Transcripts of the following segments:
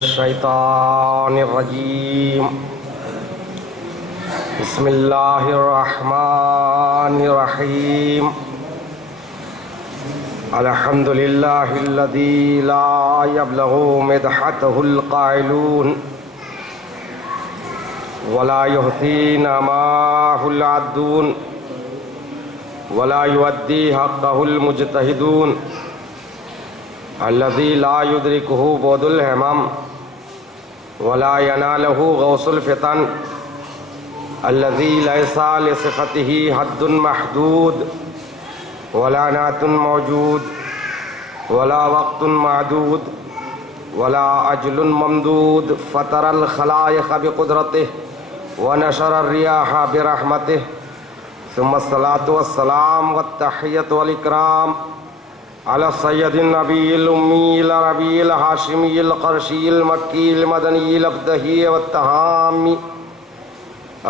الشیطان الرجیم بسم اللہ الرحمن الرحیم الحمد للہ الذی لا یبلغ مدحتہ القائلون ولا یحصی نعماہ العدون ولا یؤدی حقہ المجتہدون الذی لا یدرکہ بعد الہمم ولا ینالہ غوث الفتن الذی لیس لصفتہ حد محدود ولا نعت موجود ولا وقت معدود ولا اجل ممدود فطر الخلائق بقدرتہ ونشر الریاح برحمتہ ثم الصلاة والسلام والتحیۃ والاکرام على السید النبی الامی العربی الہاشمی القرشی المکی المدنی الابدہی والتہامی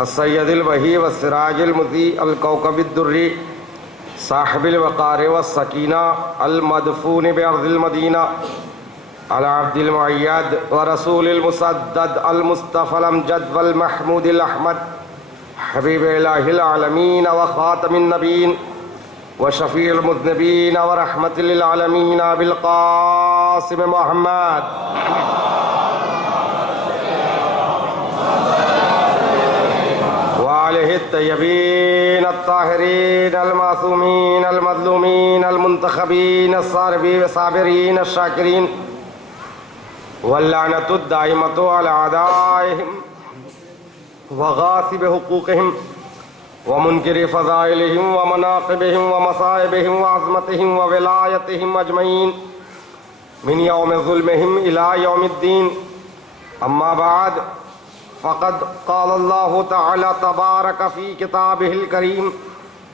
السید البہی والسراج المضیء الکوکب الدری صاحب الوقار والسکینہ المدفون بارض المدینہ على عبد المعید ورسول المسدد المصطفى الامجد والمحمود الاحمد حبیب الہ العالمین وخاتم النبیین وشفیع المذنبین ورحمت للعالمین بالقاسم محمد وآلہ الطیبین الطاہرین المعصومین المظلومین المنتخبین الصابرین الشاکرین واللعنۃ الدائمۃ علی اعدائہم وغاصب حقوقہم ومنکر فضائلہم ومناقبہم ومصائبہم وعظمتہم وولایتہم اجمعین من یوم ظلمہم الی یوم الدین اما بعد فقد قال اللہ تعالی تبارک فی کتابہ الکریم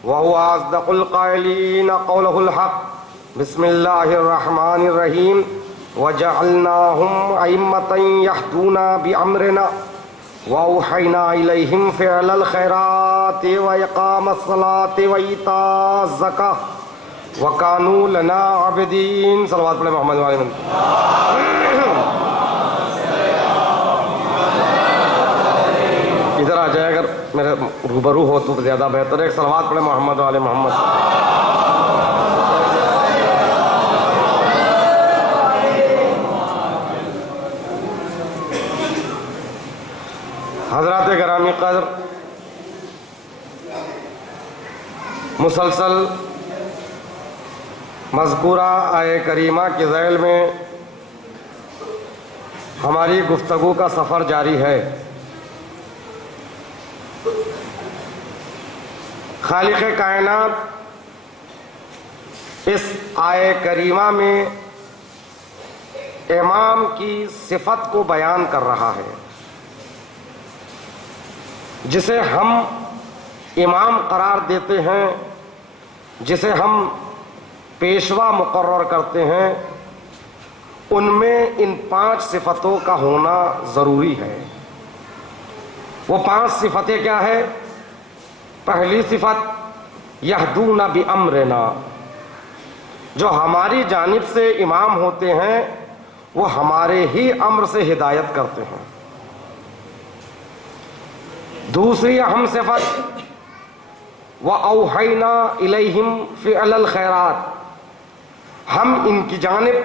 وہو اصدق القائلین قولہ الحق بسم اللہ الرحمن الرحیم وجعلناہم ائمۃ یہدون بامرنا وَأَوْحَيْنَا إِلَيْهِمْ فِعْلَ الْخَيْرَاتِ وَإِقَامَ الصَّلَاةِ وَإِيتَاءَ الزَّكَاةِ وَكَانُوا لَنَا عَابِدِينَ صلوات پڑھیں محمد وعلى محمد. ادھر آ جائے اگر میرے روبرو ہو تو زیادہ بہتر ہے. ایک صلوات پڑھیں محمد وعلى محمد. حضرات گرامی قدر، مسلسل مذکورہ آیہ کریمہ کے ذیل میں ہماری گفتگو کا سفر جاری ہے. خالق کائنات اس آیہ کریمہ میں امام کی صفت کو بیان کر رہا ہے، جسے ہم امام قرار دیتے ہیں، جسے ہم پیشوا مقرر کرتے ہیں. ان میں ان 5 صفتوں کا ہونا ضروری ہے. وہ 5 صفتیں کیا ہے؟ پہلی صفت یہدون بامرنا، جو ہماری جانب سے امام ہوتے ہیں وہ ہمارے ہی امر سے ہدایت کرتے ہیں. دوسری اہم صفت وَأَوْحَيْنَا إِلَيْهِمْ فِعْلَ الْخَيْرَاتِ، ہم ان کی جانب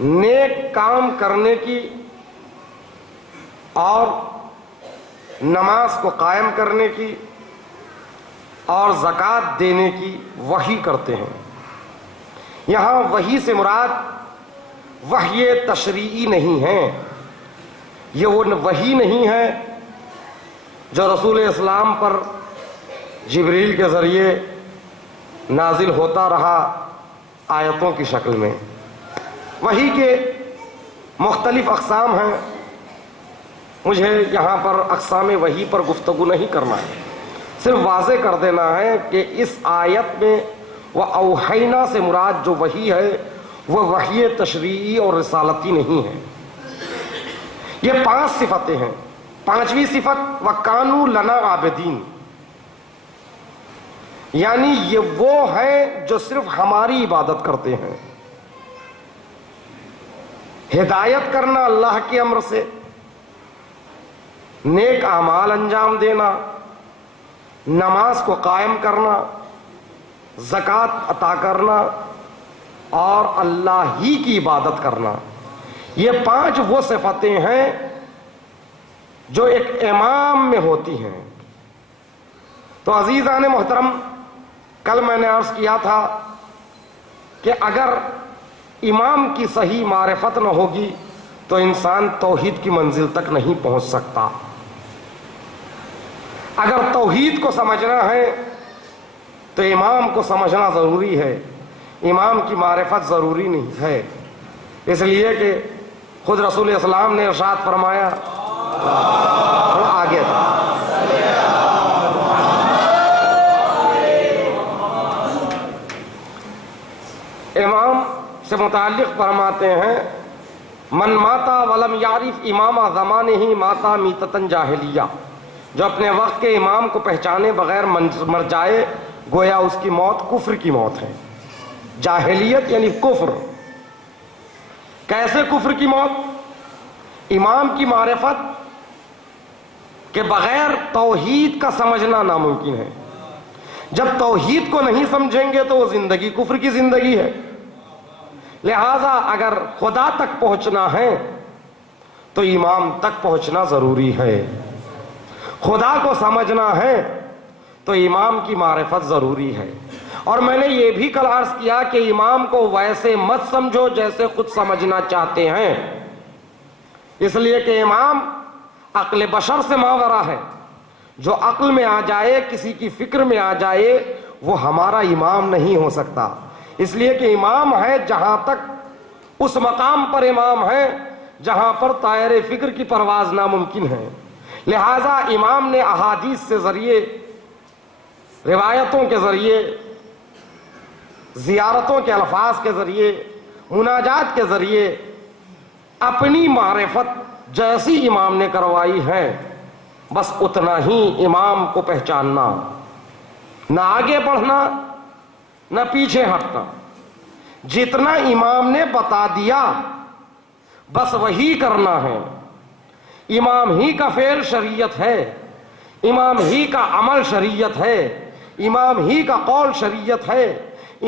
نیک کام کرنے کی اور نماز کو قائم کرنے کی اور زکوٰۃ دینے کی وحی کرتے ہیں. یہاں وحی سے مراد وحی تشریعی نہیں ہے. یہ وہ وحی نہیں ہے جو رسول اسلام پر جبریل کے ذریعے نازل ہوتا رہا آیتوں کی شکل میں. وحی کے مختلف اقسام ہیں. مجھے یہاں پر اقسام وحی پر گفتگو نہیں کرنا ہے، صرف واضح کر دینا ہے کہ اس آیت میں وَأَوْحَيْنَا سے مراد جو وحی ہے وہ وحی تشریعی اور رسالتی نہیں ہے. یہ 5 صفتیں ہیں. 5ویں صفت وَكَانُوا لَنَا عَابِدِينَ، یعنی یہ وہ ہیں جو صرف ہماری عبادت کرتے ہیں. ہدایت کرنا اللہ کے امر سے، نیک اعمال انجام دینا، نماز کو قائم کرنا، زکوٰۃ عطا کرنا اور اللہ ہی کی عبادت کرنا، یہ 5 وہ صفتیں ہیں جو ایک امام میں ہوتی ہیں۔ تو عزیزان محترم، کل میں نے عرض کیا تھا کہ اگر امام کی صحیح معرفت نہ ہوگی تو انسان توحید کی منزل تک نہیں پہنچ سکتا۔ اگر توحید کو سمجھنا ہے تو امام کو سمجھنا ضروری ہے، امام کی معرفت ضروری نہیں ہے، اس لیے کہ خود رسول اسلام نے ارشاد فرمایا، آگے تھا، امام سے متعلق فرماتے ہیں، من ماتا ولم یعرف امام زمانہ ماتا میتۃ جاہلیہ، جو اپنے وقت کے امام کو پہچانے بغیر مر جائے گویا اس کی موت کفر کی موت ہے۔ جاہلیت یعنی کفر۔ کیسے کفر کی موت؟ امام کی معرفت کے بغیر توحید کا سمجھنا ناممکن ہے۔ جب توحید کو نہیں سمجھیں گے تو وہ زندگی کفر کی زندگی ہے۔ لہذا اگر خدا تک پہنچنا ہے تو امام تک پہنچنا ضروری ہے، خدا کو سمجھنا ہے تو امام کی معرفت ضروری ہے۔ اور میں نے یہ بھی کل عرض کیا کہ امام کو ویسے مت سمجھو جیسے خود سمجھنا چاہتے ہیں، اس لیے کہ امام عقل بشر سے ماورا ہے۔ جو عقل میں آ جائے، کسی کی فکر میں آ جائے، وہ ہمارا امام نہیں ہو سکتا، اس لیے کہ امام ہے جہاں تک اس مقام پر امام ہے جہاں پر طائر فکر کی پرواز ناممکن ہے۔ لہذا امام نے احادیث سے ذریعے، روایتوں کے ذریعے، زیارتوں کے الفاظ کے ذریعے، مناجات کے ذریعے اپنی معرفت جیسی امام نے کروائی ہے بس اتنا ہی امام کو پہچاننا، نہ آگے بڑھنا نہ پیچھے ہٹنا۔ جتنا امام نے بتا دیا بس وہی کرنا ہے۔ امام ہی کا فعل شریعت ہے، امام ہی کا عمل شریعت ہے، امام ہی کا قول شریعت ہے،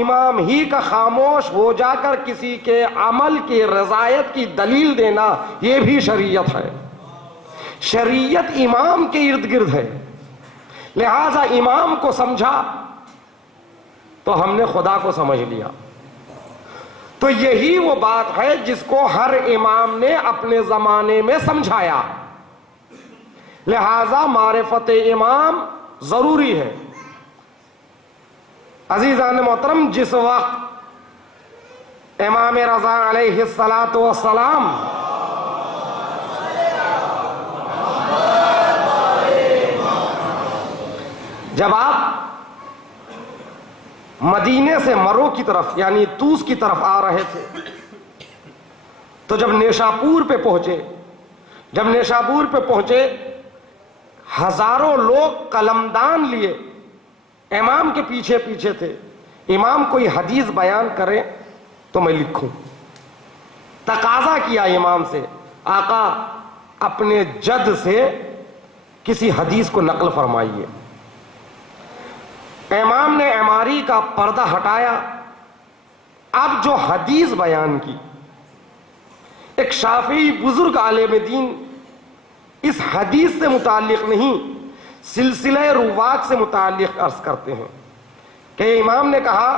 امام ہی کا خاموش ہو جا کر کسی کے عمل کی رضایت کی دلیل دینا یہ بھی شریعت ہے۔ شریعت امام کے ارد گرد ہے، لہذا امام کو سمجھا تو ہم نے خدا کو سمجھ لیا۔ تو یہی وہ بات ہے جس کو ہر امام نے اپنے زمانے میں سمجھایا، لہذا معرفت امام ضروری ہے۔ عزیزان محترم، جس وقت امام رضا علیہ الصلاۃ والسلام جب آپ مدینے سے مرو کی طرف یعنی طوس کی طرف آ رہے تھے تو جب نیشاپور پہ پہنچے ہزاروں لوگ قلمدان لیے امام کے پیچھے پیچھے تھے۔ امام کوئی حدیث بیان کرے تو میں لکھوں۔ تقاضا کیا امام سے، آقا اپنے جد سے کسی حدیث کو نقل فرمائیے۔ امام نے عماری کا پردہ ہٹایا، اب جو حدیث بیان کی، ایک شافعی بزرگ عالم دین اس حدیث سے متعلق نہیں، سلسلہ روات سے متعلق عرض کرتے ہیں کہ امام نے کہا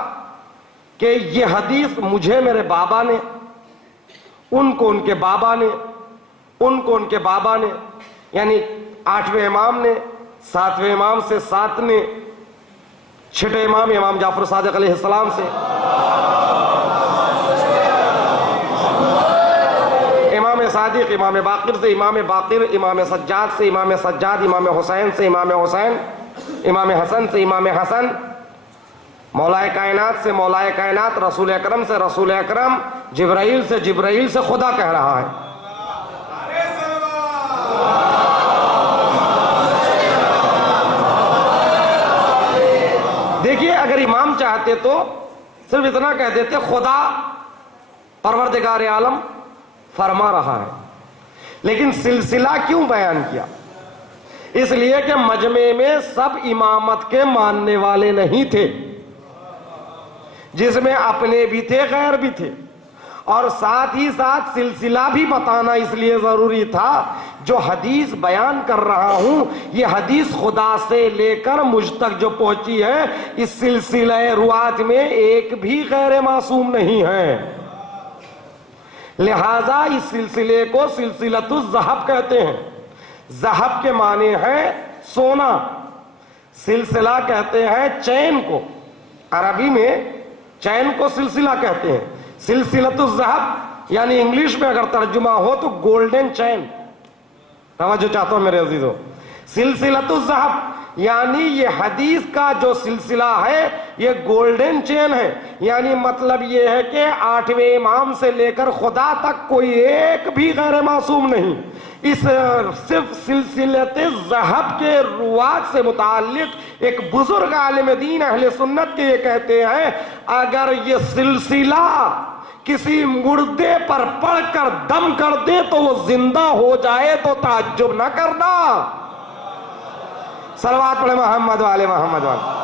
کہ یہ حدیث مجھے میرے بابا نے، ان کو ان کے بابا نے، ان کو ان کے بابا نے، یعنی 8ویں امام نے، 7ویں امام سے 7 نے، 6ٹھے امام امام جعفر صادق علیہ السلام سے، امام صادق امام باقر سے، امام باقر امام سجاد سے، امام سجاد امام حسین سے، امام حسین امام حسن سے، امام حسن مولائے کائنات سے، مولائے کائنات رسول اکرم سے، رسول اکرم جبرائیل سے، جبرائیل سے خدا کہہ رہا ہے۔ دیکھیے اگر امام چاہتے تو صرف اتنا کہہ دیتے، خدا پروردگار عالم فرما رہا ہے. لیکن سلسلہ کیوں بیان کیا؟ اس لیے کہ مجمع میں سب امامت کے ماننے والے نہیں تھے، جس میں اپنے بھی تھے غیر بھی تھے، اور ساتھ ہی ساتھ سلسلہ بھی بتانا اس لیے ضروری تھا. جو حدیث بیان کر رہا ہوں یہ حدیث خدا سے لے کر مجھ تک جو پہنچی ہے، اس سلسلہ روات میں ایک بھی غیر معصوم نہیں ہے. لہذا اس سلسلے کو سلسلۃ الذہب کہتے ہیں. ذہب کے معنی ہے سونا، سلسلہ کہتے ہیں چین کو، عربی میں چین کو سلسلہ کہتے ہیں. سلسلۃ الذہب یعنی انگلش میں اگر ترجمہ ہو تو گولڈن چین. توجہ چاہتا ہوں میرے عزیزو، سلسلۃ الذہب یعنی یہ حدیث کا جو سلسلہ ہے یہ گولڈن چین ہے. یعنی مطلب یہ ہے کہ 8ویں امام سے لے کر خدا تک کوئی ایک بھی غیر معصوم نہیں. اس صرف سلسلۃ الذہب کے روات سے متعلق ایک بزرگ عالم دین اہل سنت کے یہ کہتے ہیں، اگر یہ سلسلہ کسی مردے پر پڑھ کر دم کر دے تو وہ زندہ ہو جائے تو تعجب نہ کرنا. صلوات پڑھے محمد والے محمد والے.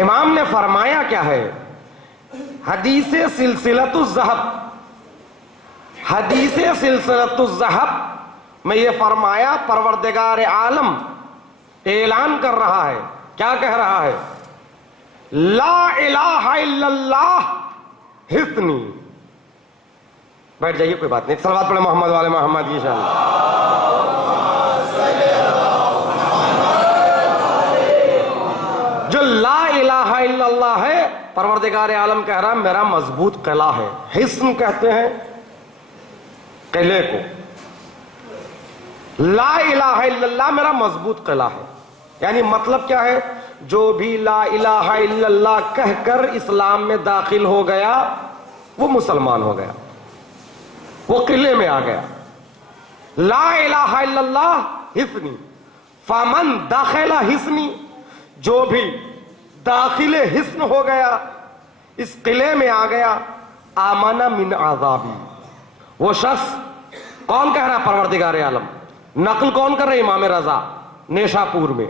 امام نے فرمایا کیا ہے؟ حدیث سلسلۃ الذہب، حدیث سلسلۃ الذہب میں یہ فرمایا پروردگار عالم اعلان کر رہا ہے. کیا کہہ رہا ہے؟ لا الہ الا اللہ حسنی. بیٹھ جائیے کوئی بات نہیں، صلوات پڑھے محمد والے محمد کی شان. جو لا الہ الا اللہ ہے پروردگار عالم کہہ رہا ہے میرا مضبوط قلعہ ہے. حصن کہتے ہیں قلعے کو. لا الہ الا اللہ میرا مضبوط قلعہ ہے. یعنی مطلب کیا ہے؟ جو بھی لا الہ الا اللہ کہہ کر اسلام میں داخل ہو گیا وہ مسلمان ہو گیا، وہ قلعے میں آ گیا. لا الہ الا اللہ حصنی فمن داخل حصنی، جو بھی داخل حصن ہو گیا اس قلعے میں آ گیا، آمن من عذابی. وہ شخص کون کہہ رہا ہے؟ پروردگار عالم. نقل کون کر رہے؟ امام رضا نیشا پور میں.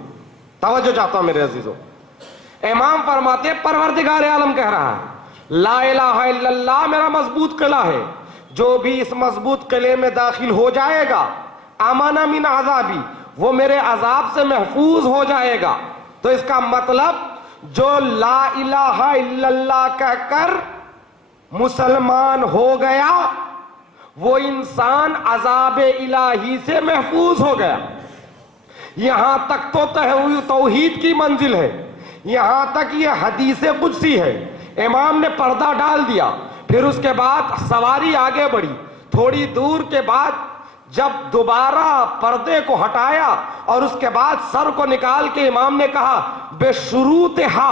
توجہ چاہتا ہوں میرے عزیزو، امام فرماتے پروردگار عالم کہہ رہا ہے لا الہ الا اللہ میرا مضبوط قلعہ ہے، جو بھی اس مضبوط قلعے میں داخل ہو جائے گا آمن من عذابی، وہ میرے عذاب سے محفوظ ہو جائے گا. تو اس کا مطلب جو لا الہ الا اللہ کہہ کر مسلمان ہو گیا وہ انسان عذاب الہی سے محفوظ ہو گیا. یہاں تک تو توحید کی منزل ہے، یہاں تک یہ حدیث قدسی ہے. امام نے پردہ ڈال دیا، پھر اس کے بعد سواری آگے بڑھی. تھوڑی دور کے بعد جب دوبارہ پردے کو ہٹایا اور اس کے بعد سر کو نکال کے امام نے کہا بے شروطہا.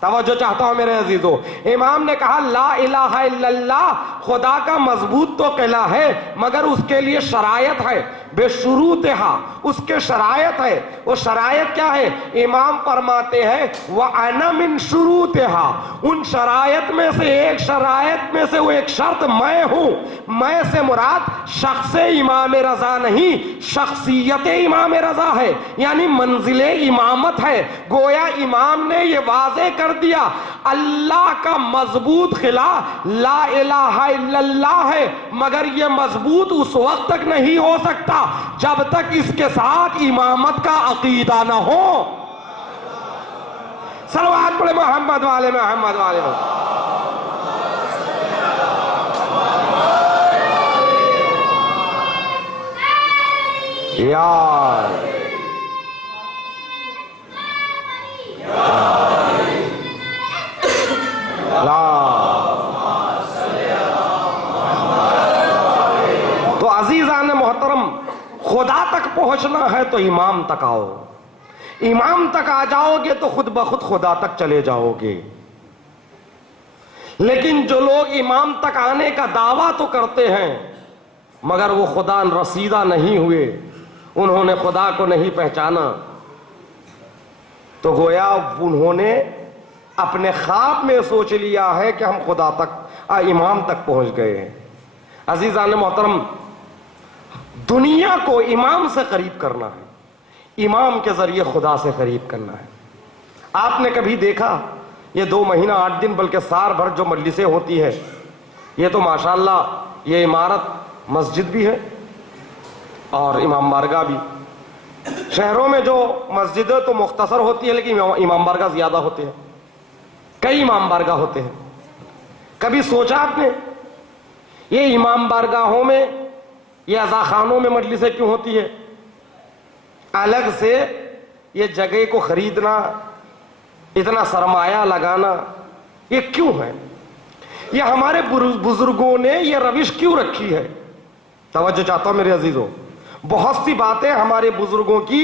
توجہ چاہتا ہوں میرے عزیزو، امام نے کہا لا الہ الا اللہ خدا کا مضبوط تو قلعہ ہے مگر اس کے لیے شرائط ہے. بے شروطہا، اس کے شرائط ہے. وہ شرائط کیا ہے؟ امام فرماتے ہیں وَأَنَا مِن شُرُوطِهَا، ان شرائط میں سے ایک شرائط میں سے وہ ایک شرط میں ہوں. میں سے مراد شخص امام رضا نہیں، شخصیت امام رضا ہے، یعنی منزل امامت ہے. گویا امام نے یہ واضح کر دیا اللہ کا مضبوط قلعہ لا الہ الا اللہ ہے، مگر یہ مضبوط اس وقت تک نہیں ہو سکتا جب تک اس کے ساتھ امامت کا عقیدہ نہ ہو. صلوات پڑھے محمد والے محمد والے. یار تو عزیزان محترم، خدا تک پہنچ پہنچنا ہے تو امام تک آؤ، امام تک آ جاؤ گے تو خود بخود خدا تک چلے جاؤ گے۔ لیکن جو لوگ امام تک آنے کا دعویٰ تو کرتے ہیں مگر وہ خدا رسیدہ نہیں ہوئے، انہوں نے خدا کو نہیں پہچانا، تو گویا انہوں نے اپنے خواب میں سوچ لیا ہے کہ ہم خدا تک امام تک پہنچ گئے ہیں۔ عزیزان محترم، دنیا کو امام سے قریب کرنا ہے، امام کے ذریعے خدا سے قریب کرنا ہے۔ آپ نے کبھی دیکھا یہ 2 مہینہ 8 دن بلکہ سال بھر جو مجلسیں ہوتی ہے، یہ تو ماشاءاللہ یہ عمارت مسجد بھی ہے اور امام بارگاہ بھی۔ شہروں میں جو مسجدیں تو مختصر ہوتی ہے لیکن امام بارگاہ زیادہ ہوتے ہیں، کئی امام بارگاہ ہوتے ہیں۔ کبھی سوچا آپ نے یہ امام بارگاہوں میں، یہ عزاخانوں میں مجلسیں کیوں ہوتی ہے؟ الگ سے یہ جگہ کو خریدنا، اتنا سرمایہ لگانا، یہ کیوں ہے؟ یہ ہمارے بزرگوں نے یہ روش کیوں رکھی ہے؟ توجہ چاہتا ہوں میرے عزیزوں، بہت سی باتیں ہمارے بزرگوں کی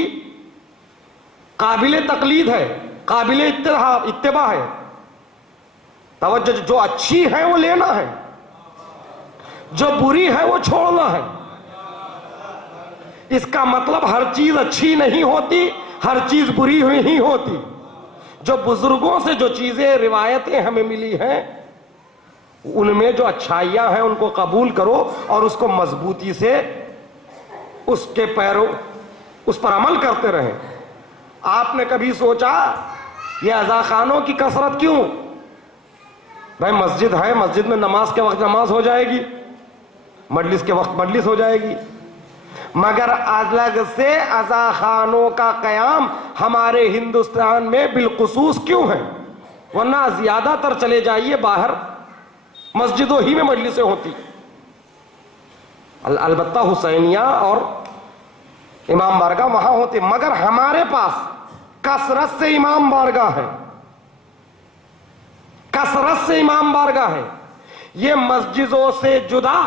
قابل تقلید ہے، قابل اتباع ہے۔ توجہ، جو اچھی ہے وہ لینا ہے، جو بری ہے وہ چھوڑنا ہے۔ اس کا مطلب ہر چیز اچھی نہیں ہوتی، ہر چیز بری نہیں ہوتی۔ جو بزرگوں سے جو چیزیں روایتیں ہمیں ملی ہیں ان میں جو اچھائیاں ہیں ان کو قبول کرو اور اس کو مضبوطی سے اس پر عمل کرتے رہیں۔ آپ نے کبھی سوچا یہ عزاخانوں کی کثرت کیوں؟ بھائی مسجد ہے، مسجد میں نماز کے وقت نماز ہو جائے گی، مجلس کے وقت مجلس ہو جائے گی، مگر الگ سے عزاخانوں کا قیام ہمارے ہندوستان میں بالخصوص کیوں ہے؟ ورنہ زیادہ تر چلے جائیے باہر مسجدوں ہی میں مجلسیں ہوتی، البتہ حسینیہ اور امام بارگاہ وہاں ہوتے، مگر ہمارے پاس کثرت سے امام بارگاہ ہے، کثرت سے امام بارگاہ ہے۔ یہ مسجدوں سے جدا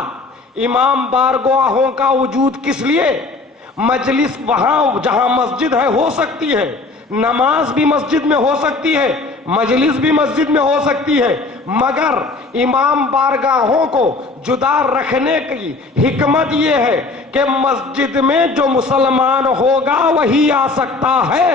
امام بارگاہوں کا وجود کس لیے؟ مجلس وہاں جہاں مسجد ہے ہو سکتی ہے، نماز بھی مسجد میں ہو سکتی ہے، مجلس بھی مسجد میں ہو سکتی ہے، مگر امام بارگاہوں کو جدا رکھنے کی حکمت یہ ہے کہ مسجد میں جو مسلمان ہوگا وہی آ سکتا ہے،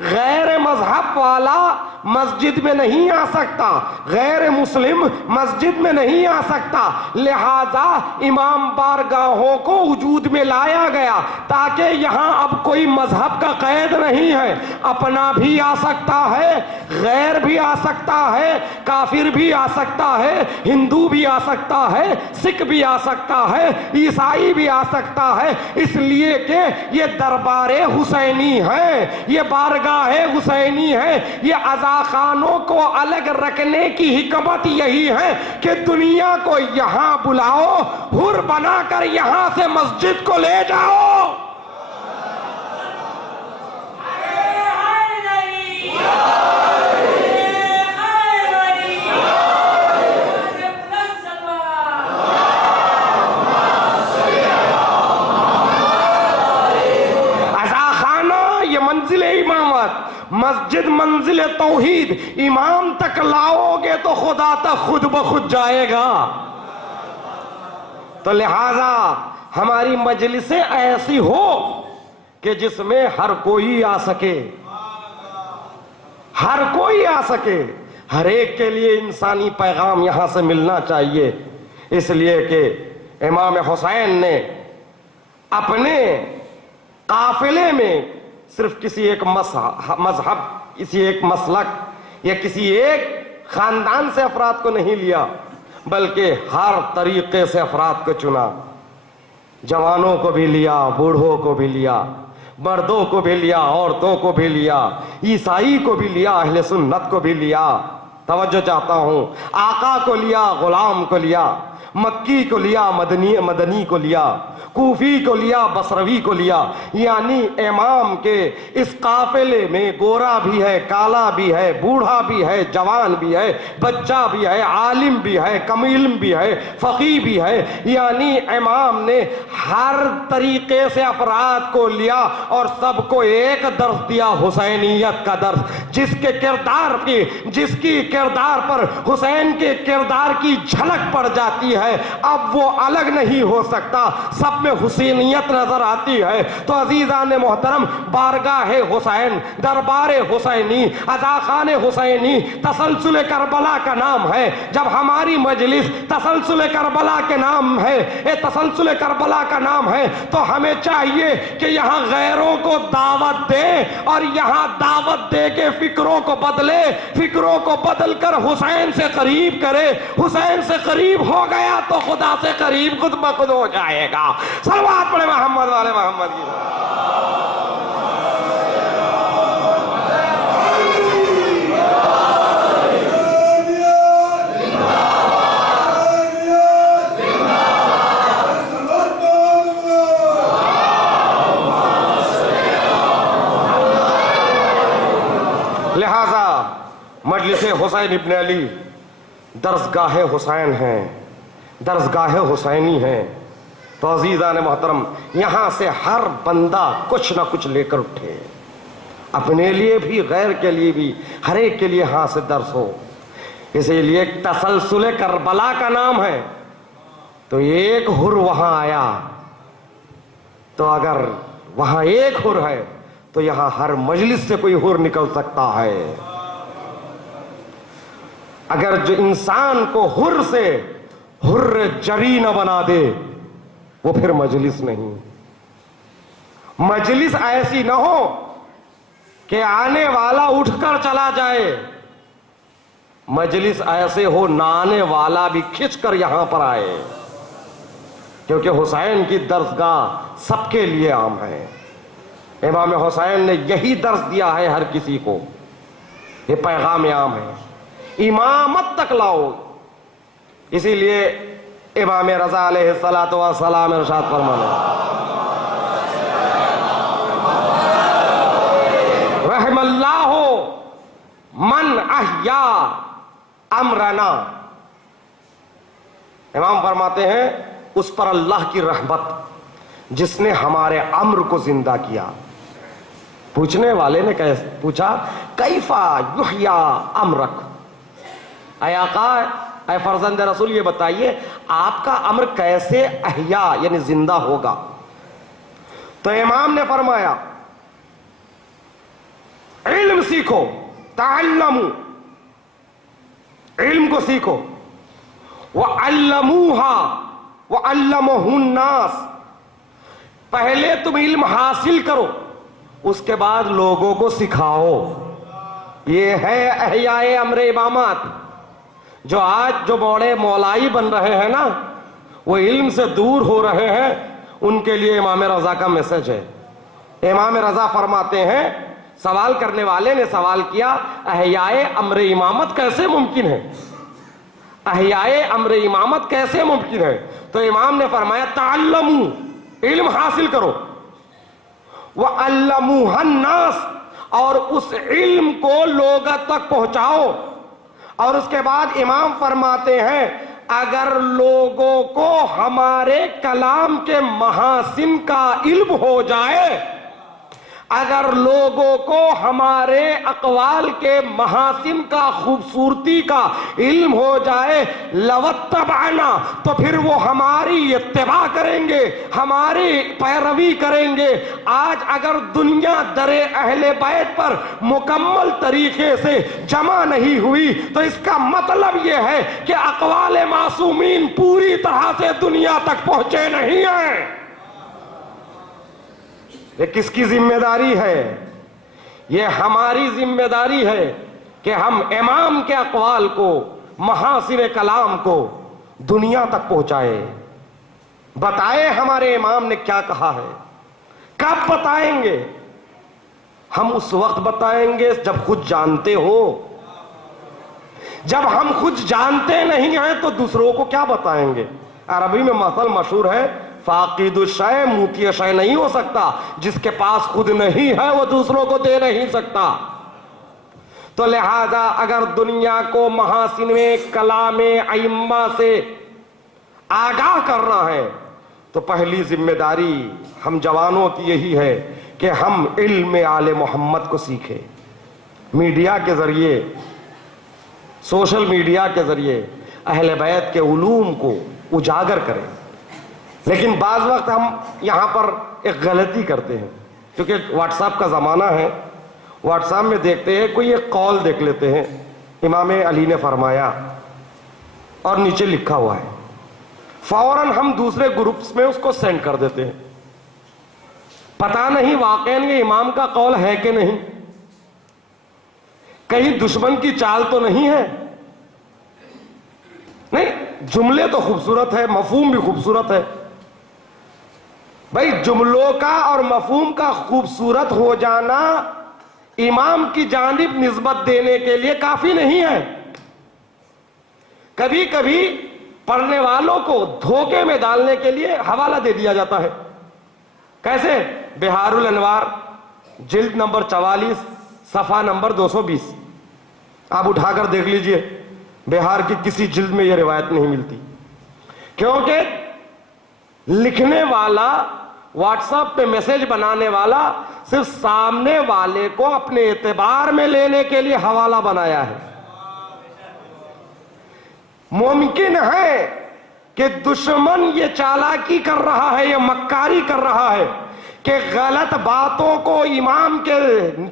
غیر مذہب والا مسجد میں نہیں آ سکتا، غیر مسلم مسجد میں نہیں آ سکتا۔ لہذا امام بارگاہوں کو وجود میں لایا گیا تاکہ یہاں اب کوئی مذہب کا قید نہیں ہے، اپنا بھی آ سکتا ہے، غیر بھی آ سکتا ہے، کافر بھی آ سکتا ہے، ہندو بھی آ سکتا ہے، سکھ بھی آ سکتا ہے، عیسائی بھی آ سکتا ہے، اس لیے کہ یہ دربار حسینی ہے، یہ بارگاہ حسینی ہے۔ یہ عزاخانوں کو الگ رکھنے کی حکمت یہی ہے کہ دنیا کو یہاں بلاؤ، حر بنا کر یہاں سے مسجد کو لے جاؤ۔ مسجد منزل توحید، امام تک لاؤ گے تو خدا تک خود بخود جائے گا۔ تو لہذا ہماری مجلسیں ایسی ہو کہ جس میں ہر کوئی آ سکے، ہر کوئی آ سکے، ہر ایک کے لیے انسانی پیغام یہاں سے ملنا چاہیے۔ اس لیے کہ امام حسین نے اپنے قافلے میں صرف کسی ایک مذہب، کسی ایک مسلک یا کسی ایک خاندان سے افراد کو نہیں لیا، بلکہ ہر طریقے سے افراد کو چنا، جوانوں کو بھی لیا، بوڑھوں کو بھی لیا، مردوں کو بھی لیا، عورتوں کو بھی لیا، عیسائی کو بھی لیا، اہل سنت کو بھی لیا۔ توجہ چاہتا ہوں، آقا کو لیا، غلام کو لیا، مکی کو لیا، مدنی کو لیا، کوفی کو لیا، بصروی کو لیا، یعنی امام کے اس قافلے میں گورا بھی ہے، کالا بھی ہے، بوڑھا بھی ہے، جوان بھی ہے، بچہ بھی ہے، عالم بھی ہے، کم علم بھی ہے، فقیہ بھی ہے، یعنی امام نے ہر طریقے سے افراد کو لیا اور سب کو ایک درس دیا، حسینیت کا درس، جس کی کردار پر حسین کے کردار کی جھلک پڑ جاتی ہے، اب وہ الگ نہیں ہو سکتا، سب میں حسینیت نظر آتی ہے۔ تو عزیزان محترم، بارگاہ حسین، دربار حسینی، عزاخان حسینی، تسلسل کربلا کا نام ہے۔ جب ہماری مجلس تسلسل کربلا کے نام ہے، تسلسل کربلا کا نام ہے، تو ہمیں چاہیے کہ یہاں غیروں کو دعوت دے اور یہاں دعوت دے کے فکروں کو بدلے، فکروں کو بدل کر حسین سے قریب کرے۔ حسین سے قریب ہو گیا تو خدا سے قریب خود بخود ہو جائے گا۔ صلوات پڑھے محمد والے محمد کی۔ لہذا مجلس حسین ابن علی درسگاہ حسین ہیں، درسگاہ حسینی ہیں۔ تو عزیزان محترم، یہاں سے ہر بندہ کچھ نہ کچھ لے کر اٹھے، اپنے لیے بھی، غیر کے لیے بھی، ہر ایک کے لیے ہاں سے درس ہو۔ اسی لیے تسلسل کربلا کا نام ہے۔ تو ایک حر وہاں آیا، تو اگر وہاں ایک حر ہے تو یہاں ہر مجلس سے کوئی حر نکل سکتا ہے۔ اگر جو انسان کو حر سے حر جری نہ بنا دے، وہ پھر مجلس نہیں۔ مجلس ایسی نہ ہو کہ آنے والا اٹھ کر چلا جائے، مجلس ایسے ہو نہ آنے والا بھی کھچ کر یہاں پر آئے، کیونکہ حسین کی درسگاہ سب کے لیے عام ہے۔ امام حسین نے یہی درس دیا ہے ہر کسی کو، یہ پیغام عام ہے، امامت تک لاؤ۔ اسی لیے امام رضا علیہ السلام ارشاد فرمانے، رحم اللہ من احیا امرنا، امام فرماتے ہیں اس پر اللہ کی رحمت جس نے ہمارے امر کو زندہ کیا۔ پوچھنے والے نے پوچھا کیفا یحیا امرک، اے آقا، اے فرزند رسول، یہ بتائیے آپ کا امر کیسے احیا یعنی زندہ ہوگا؟ تو امام نے فرمایا علم سیکھو، تعلموا، علم کو سیکھو، وعلموها وعلمه الناس، پہلے تم علم حاصل کرو، اس کے بعد لوگوں کو سکھاؤ۔ یہ ہے احیاء امر امامات۔ جو آج جو بڑے مولائی بن رہے ہیں نا، وہ علم سے دور ہو رہے ہیں، ان کے لیے امام رضا کا میسج ہے۔ امام رضا فرماتے ہیں، سوال کرنے والے نے سوال کیا احیاء امر امامت کیسے ممکن ہے، احیاء امر امامت کیسے ممکن ہے؟ تو امام نے فرمایا تعلموا، علم حاصل کرو، وَعَلَّمُوهَا النَّاسِ، اور اس علم کو لوگوں تک پہنچاؤ۔ اور اس کے بعد امام فرماتے ہیں اگر لوگوں کو ہمارے کلام کے محاسن کا علم ہو جائے، اگر لوگوں کو ہمارے اقوال کے محاسن کا، خوبصورتی کا علم ہو جائے، لَوَاتَّبَعْنَا، تو پھر وہ ہماری اتباع کریں گے، ہماری پیروی کریں گے۔ آج اگر دنیا در اہل بیت پر مکمل طریقے سے جمع نہیں ہوئی تو اس کا مطلب یہ ہے کہ اقوال معصومین پوری طرح سے دنیا تک پہنچے نہیں ہیں۔ یہ کس کی ذمہ داری ہے؟ یہ ہماری ذمہ داری ہے کہ ہم امام کے اقوال کو، محاسن کلام کو دنیا تک پہنچائے، بتائے ہمارے امام نے کیا کہا ہے۔ کب بتائیں گے؟ ہم اس وقت بتائیں گے جب خود جانتے ہو، جب ہم خود جانتے نہیں ہیں تو دوسروں کو کیا بتائیں گے؟ عربی میں مثل مشہور ہے، فاقد الشے موتی شے نہیں ہو سکتا، جس کے پاس خود نہیں ہے وہ دوسروں کو دے نہیں سکتا۔ تو لہذا اگر دنیا کو محاسن کلام ائمہ سے آگاہ کرنا ہے تو پہلی ذمہ داری ہم جوانوں کی یہی ہے کہ ہم علم آل محمد کو سیکھیں، میڈیا کے ذریعے، سوشل میڈیا کے ذریعے اہل بیت کے علوم کو اجاگر کریں۔ لیکن بعض وقت ہم یہاں پر ایک غلطی کرتے ہیں، کیونکہ واٹس ایپ کا زمانہ ہے، واٹس ایپ میں دیکھتے ہیں کوئی ایک قول دیکھ لیتے ہیں، امام علی نے فرمایا اور نیچے لکھا ہوا ہے، فوراً ہم دوسرے گروپس میں اس کو سینڈ کر دیتے ہیں، پتہ نہیں واقعاً یہ امام کا قول ہے کہ نہیں، کہیں دشمن کی چال تو نہیں ہے۔ نہیں، جملے تو خوبصورت ہے، مفہوم بھی خوبصورت ہے، بھائی جملوں کا اور مفہوم کا خوبصورت ہو جانا امام کی جانب نسبت دینے کے لیے کافی نہیں ہے۔ کبھی کبھی پڑھنے والوں کو دھوکے میں ڈالنے کے لیے حوالہ دے دیا جاتا ہے۔ کیسے؟ بہار الانوار جلد نمبر 44 صفحہ نمبر 220، آپ اٹھا کر دیکھ لیجئے، بہار کی کسی جلد میں یہ روایت نہیں ملتی، کیونکہ لکھنے والا، واٹس ایپ پہ میسج بنانے والا صرف سامنے والے کو اپنے اعتبار میں لینے کے لیے حوالہ بنایا ہے۔ ممکن ہے کہ دشمن یہ چالاکی کر رہا ہے، یہ مکاری کر رہا ہے کہ غلط باتوں کو امام کے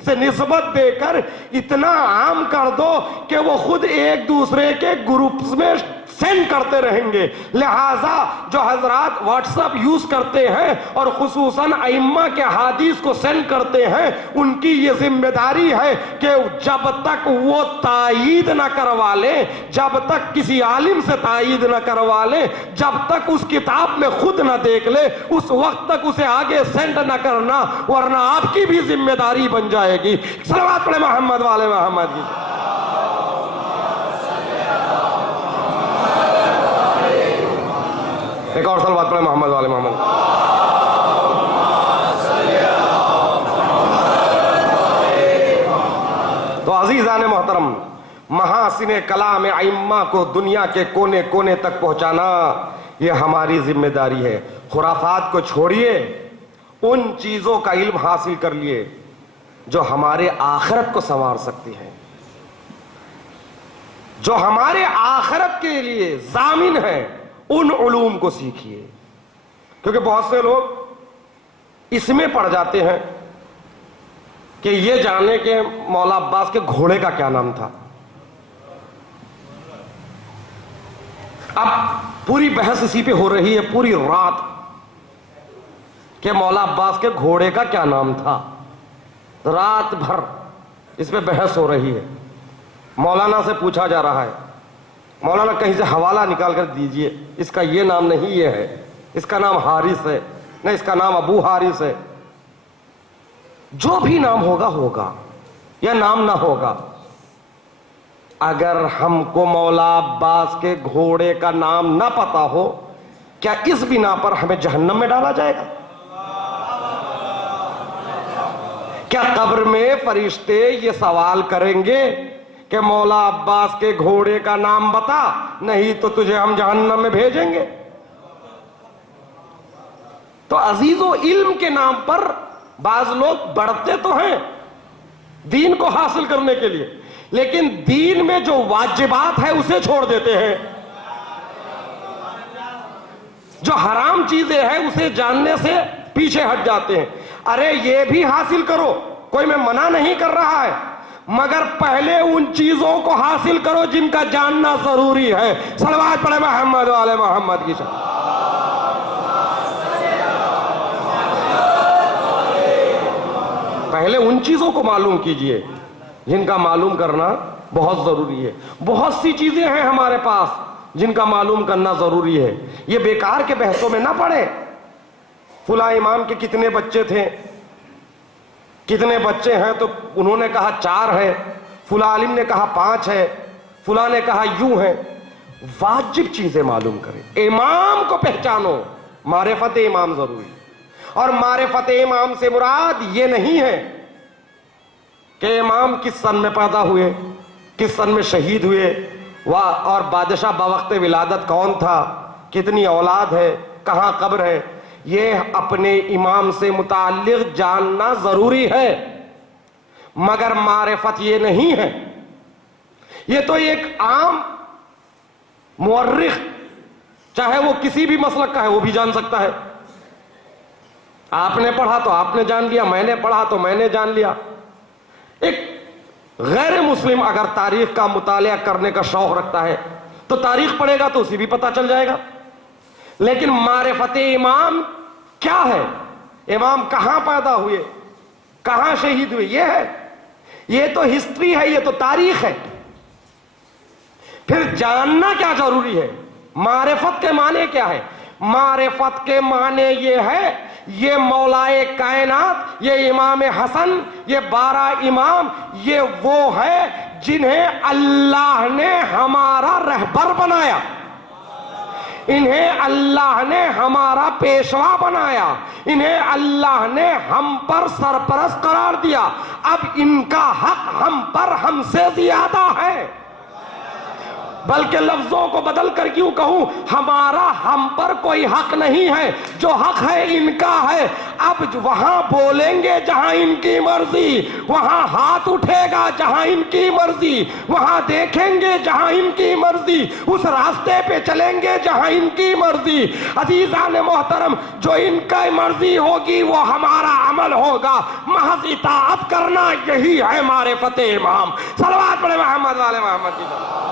سے نسبت دے کر اتنا عام کر دو کہ وہ خود ایک دوسرے کے گروپس میں سینڈ کرتے رہیں گے۔ لہٰذا جو حضرات واٹس ایپ یوز کرتے ہیں اور خصوصاً ائمہ کے حدیث کو سینڈ کرتے ہیں، ان کی یہ ذمہ داری ہے کہ جب تک وہ تائید نہ کروا لیں، جب تک کسی عالم سے تائید نہ کروا لیں، جب تک اس کتاب میں خود نہ دیکھ لے، اس وقت تک اسے آگے سینڈ نہ کرنا، ورنہ آپ کی بھی ذمہ داری بن جائے گی۔ صلوات پڑھیں محمد والے محمد کی۔ ایک اور صلوات پڑھیں محمد والے محمد۔ تو عزیزان محترم، محاسن کلام ائمہ کو دنیا کے کونے کونے تک پہنچانا یہ ہماری ذمہ داری ہے۔ خرافات کو چھوڑیے، ان چیزوں کا علم حاصل کر لیے جو ہمارے آخرت کو سنوار سکتی ہیں، جو ہمارے آخرت کے لیے ضامن ہے، ان علوم کو سیکھیے۔ کیونکہ بہت سے لوگ اس میں پڑ جاتے ہیں کہ یہ جاننے کے مولا عباس کے گھوڑے کا کیا نام تھا۔ اب پوری بحث اسی پہ ہو رہی ہے پوری رات کہ مولا عباس کے گھوڑے کا کیا نام تھا، رات بھر اس پہ بحث ہو رہی ہے۔ مولانا سے پوچھا جا رہا ہے، مولانا کہیں سے حوالہ نکال کر دیجئے، اس کا یہ نام نہیں، یہ ہے، اس کا نام حارث ہے، نہ اس کا نام ابو حارث ہے۔ جو بھی نام ہوگا ہوگا یا نام نہ ہوگا، اگر ہم کو مولا عباس کے گھوڑے کا نام نہ پتا ہو، کیا اس بنا پر ہمیں جہنم میں ڈالا جائے گا؟ کیا قبر میں فرشتے یہ سوال کریں گے کہ مولا عباس کے گھوڑے کا نام بتا، نہیں تو تجھے ہم جہنم میں بھیجیں گے؟ تو عزیزو، علم کے نام پر بعض لوگ بڑھتے تو ہیں دین کو حاصل کرنے کے لیے، لیکن دین میں جو واجبات ہے اسے چھوڑ دیتے ہیں، جو حرام چیزیں ہیں اسے جاننے سے پیچھے ہٹ جاتے ہیں۔ ارے یہ بھی حاصل کرو، کوئی میں منع نہیں کر رہا ہے، مگر پہلے ان چیزوں کو حاصل کرو جن کا جاننا ضروری ہے۔ صلوات پڑھے محمد والے محمد کی شان۔ پہلے ان چیزوں کو معلوم کیجئے جن کا معلوم کرنا بہت ضروری ہے۔ بہت سی چیزیں ہیں ہمارے پاس جن کا معلوم کرنا ضروری ہے، یہ بیکار کے بحثوں میں نہ پڑے۔ فلاں امام کے کتنے بچے تھے، کتنے بچے ہیں، تو انہوں نے کہا 4 ہے، فلاں عالم نے کہا 5 ہے، فلاں نے کہا یوں ہے. واجب چیزیں معلوم کریں, امام کو پہچانو. معرفت امام ضروری. اور معرفت امام سے مراد یہ نہیں ہے کہ امام کس سن میں پیدا ہوئے, کس سن میں شہید ہوئے, اور بادشاہ بوقت ولادت کون تھا, کتنی اولاد ہے, کہاں قبر ہے. یہ اپنے امام سے متعلق جاننا ضروری ہے, مگر معرفت یہ نہیں ہے. یہ تو ایک عام مورخ, چاہے وہ کسی بھی مسلک کا ہے, وہ بھی جان سکتا ہے. آپ نے پڑھا تو آپ نے جان لیا, میں نے پڑھا تو میں نے جان لیا. ایک غیر مسلم اگر تاریخ کا مطالعہ کرنے کا شوق رکھتا ہے تو تاریخ پڑھے گا تو اسے بھی پتہ چل جائے گا. لیکن معرفت امام کیا ہے, امام کہاں پیدا ہوئے, کہاں شہید ہوئے, یہ ہے. یہ تو ہسٹری ہے, یہ تو تاریخ ہے. پھر جاننا کیا ضروری ہے, معرفت کے معنی کیا ہے. معرفت کے معنی یہ ہے, یہ مولائے کائنات, یہ امام حسن, یہ 12 امام, یہ وہ ہے جنہیں اللہ نے ہمارا رہبر بنایا, انہیں اللہ نے ہمارا پیشوا بنایا, انہیں اللہ نے ہم پر سرپرست قرار دیا. اب ان کا حق ہم پر ہم سے زیادہ ہے. بلکہ لفظوں کو بدل کر کیوں کہوں, ہمارا ہم پر کوئی حق نہیں ہے, جو حق ہے ان کا ہے. اب وہاں بولیں گے جہاں ان کی مرضی, وہاں ہاتھ اٹھے گا جہاں ان کی مرضی, وہاں دیکھیں گے جہاں ان کی مرضی, اس راستے پہ چلیں گے جہاں ان کی مرضی. عزیزان محترم, جو ان کا مرضی ہوگی وہ ہمارا عمل ہوگا. محض اطاعت کرنا یہی ہے معرفت امام. صلوات پڑھے محمد والے محمد کی طرف.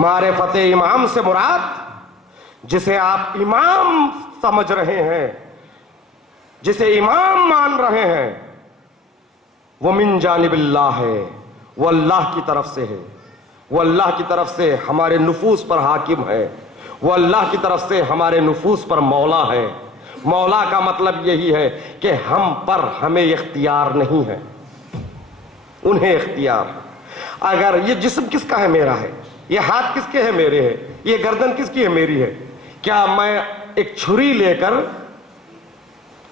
معرفت امام سے مراد جسے آپ امام سمجھ رہے ہیں, جسے امام مان رہے ہیں, وہ من جانب اللہ ہے, وہ اللہ کی طرف سے ہے, وہ اللہ کی طرف سے ہمارے نفوس پر حاکم ہے, وہ اللہ کی طرف سے ہمارے نفوس پر مولا ہے. مولا کا مطلب یہی ہے کہ ہم پر ہمیں اختیار نہیں ہے, انہیں اختیار. اگر یہ جسم کس کا ہے, میرا ہے, یہ ہاتھ کس کے ہے, میرے ہے, یہ گردن کس کی ہے, میری ہے. کیا میں ایک چھری لے کر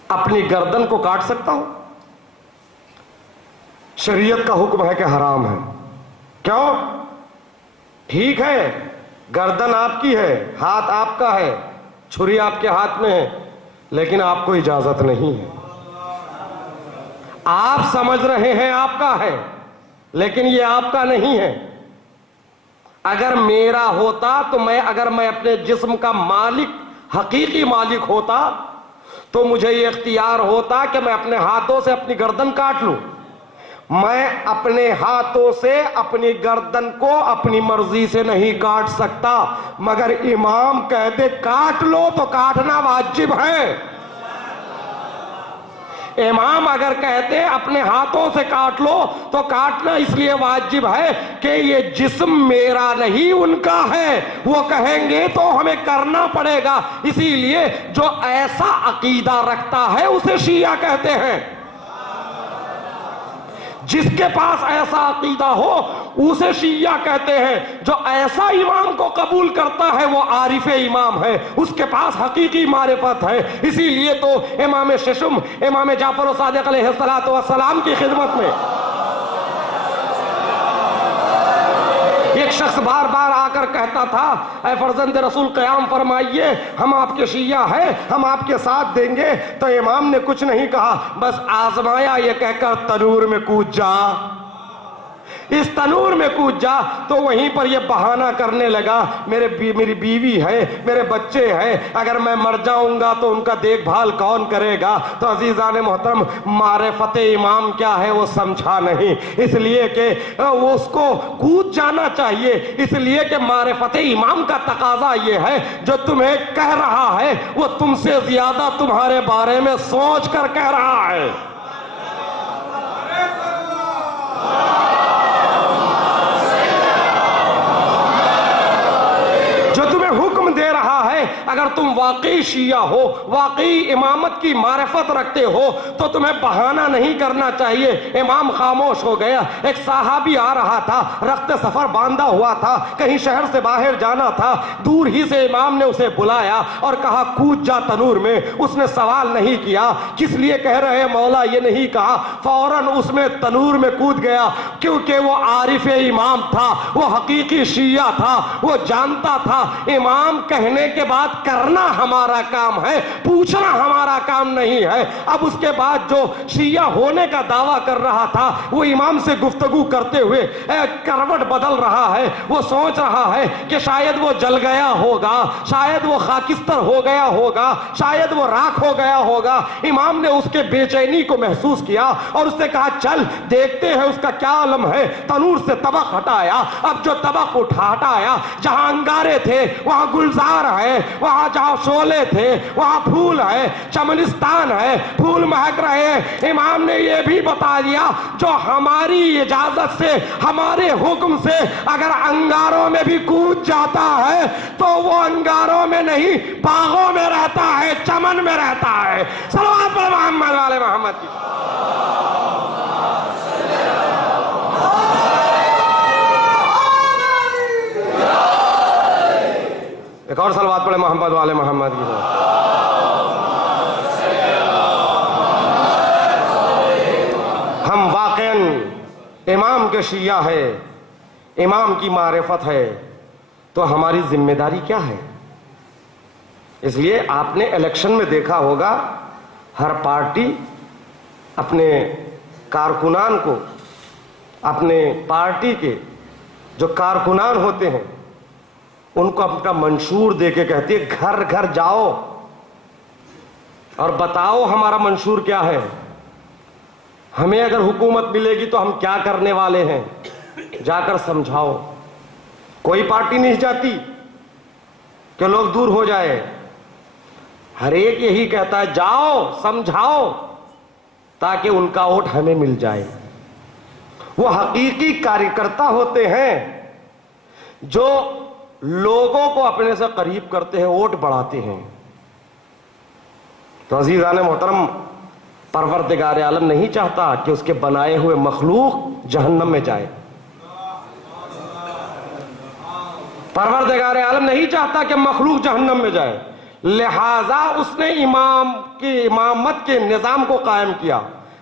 اپنی گردن کو کاٹ سکتا ہوں؟ شریعت کا حکم ہے کہ حرام ہے. کیوں؟ ٹھیک ہے, گردن آپ کی ہے, ہاتھ آپ کا ہے, چھری آپ کے ہاتھ میں ہے, لیکن آپ کو اجازت نہیں ہے. آپ سمجھ رہے ہیں آپ کا ہے, لیکن یہ آپ کا نہیں ہے. اگر میرا ہوتا تو اگر میں اپنے جسم کا مالک, حقیقی مالک ہوتا, تو مجھے یہ اختیار ہوتا کہ میں اپنے ہاتھوں سے اپنی گردن کاٹ لوں. میں اپنے ہاتھوں سے اپنی گردن کو اپنی مرضی سے نہیں کاٹ سکتا, مگر امام کہتے کاٹ لو تو کاٹنا واجب ہے. امام اگر کہتے اپنے ہاتھوں سے کاٹ لو تو کاٹنا اس لیے واجب ہے کہ یہ جسم میرا نہیں ان کا ہے. وہ کہیں گے تو ہمیں کرنا پڑے گا. اسی لیے جو ایسا عقیدہ رکھتا ہے اسے شیعہ کہتے ہیں. جس کے پاس ایسا عقیدہ ہو اسے شیعہ کہتے ہیں. جو ایسا امام کو قبول کرتا ہے وہ عارف امام ہے, اس کے پاس حقیقی معرفت ہے. اسی لیے تو امام ششم, امام جعفر صادق علیہ السلام کی خدمت میں ایک شخص بار بار آ کر کہتا تھا, اے فرزند رسول قیام فرمائیے, ہم آپ کے شیعہ ہیں, ہم آپ کے ساتھ دیں گے. تو امام نے کچھ نہیں کہا, بس آزمایا یہ کہہ کر تنور میں کود جا, اس تنور میں کود جا. تو وہیں پر یہ بہانہ کرنے لگا, میری بیوی ہے, میرے بچے ہیں, اگر میں مر جاؤں گا تو ان کا دیکھ بھال کون کرے گا. تو عزیزان محترم, معرفت امام کیا ہے وہ سمجھا نہیں, اس لیے کہ اس کو کود جانا چاہیے. اس لیے کہ معرفت امام کا تقاضا یہ ہے, جو تمہیں کہہ رہا ہے وہ تم سے زیادہ تمہارے بارے میں سوچ کر کہہ رہا ہے. اگر تم واقعی شیعہ ہو, واقعی امامت کی معرفت رکھتے ہو, تو تمہیں بہانہ نہیں کرنا چاہیے. امام خاموش ہو گیا. ایک صحابی آ رہا تھا, رخت سفر باندھا ہوا تھا, کہیں شہر سے باہر جانا تھا. دور ہی سے امام نے اسے بلایا اور کہا کود جا تنور میں. اس نے سوال نہیں کیا کس لیے کہہ رہے مولا, یہ نہیں کہا, فوراً اس میں تنور میں کود گیا, کیونکہ وہ عارف امام تھا, وہ حقیقی شیعہ تھا. وہ جانتا تھا امام کہنے کے بعد کرنا ہمارا کام ہے, پوچھنا ہمارا کام نہیں ہے. اب اس کے بعد جو شیعہ ہونے کا دعویٰ کر رہا تھا, وہ امام سے گفتگو کرتے ہوئے کروٹ بدل رہا ہے. وہ سوچ رہا ہے کہ شاید وہ جل گیا ہوگا, شاید وہ خاکستر ہو گیا ہوگا, شاید وہ راکھ ہو گیا ہوگا. امام نے اس کے بے چینی کو محسوس کیا اور اس نے کہا چل دیکھتے ہیں اس کا کیا عالم ہے. تنور سے طبق ہٹایا. اب جو طبق ہٹایا, جہاں انگارے تھے وہاں گلزار ہے, وہاں جہاں شعلے تھے وہاں پھول ہے, چمنستان ہے, پھول مہک رہے. امام نے یہ بھی بتا دیا جو ہماری اجازت سے, ہمارے حکم سے اگر انگاروں میں بھی کود جاتا ہے تو وہ انگاروں میں نہیں باغوں میں رہتا ہے, چمن میں رہتا ہے. صلوات پر محمد والے محمد کی. ایک اور صلوات پڑھے محمد والے محمد کی. ہم واقعاً امام کے شیعہ ہے, امام کی معرفت ہے, تو ہماری ذمہ داری کیا ہے؟ اس لیے آپ نے الیکشن میں دیکھا ہوگا ہر پارٹی اپنے کارکنان کو, اپنے پارٹی کے جو کارکنان ہوتے ہیں ان کو اپنا منشور دے کے کہتی ہے گھر گھر جاؤ اور بتاؤ ہمارا منشور کیا ہے, ہمیں اگر حکومت ملے گی تو ہم کیا کرنے والے ہیں, جا کر سمجھاؤ. کوئی پارٹی نہیں چاہتی کہ لوگ دور ہو جائے, ہر ایک یہی کہتا ہے جاؤ سمجھاؤ تاکہ ان کا ووٹ ہمیں مل جائے. وہ حقیقی کارکرتا ہوتے ہیں جو لوگوں کو اپنے سے قریب کرتے ہیں, ووٹ بڑھاتے ہیں. تو عزیزان محترم, پروردگار عالم نہیں چاہتا کہ اس کے بنائے ہوئے مخلوق جہنم میں جائے. پروردگار عالم نہیں چاہتا کہ مخلوق جہنم میں جائے, لہذا اس نے امام کی امامت کے نظام کو قائم کیا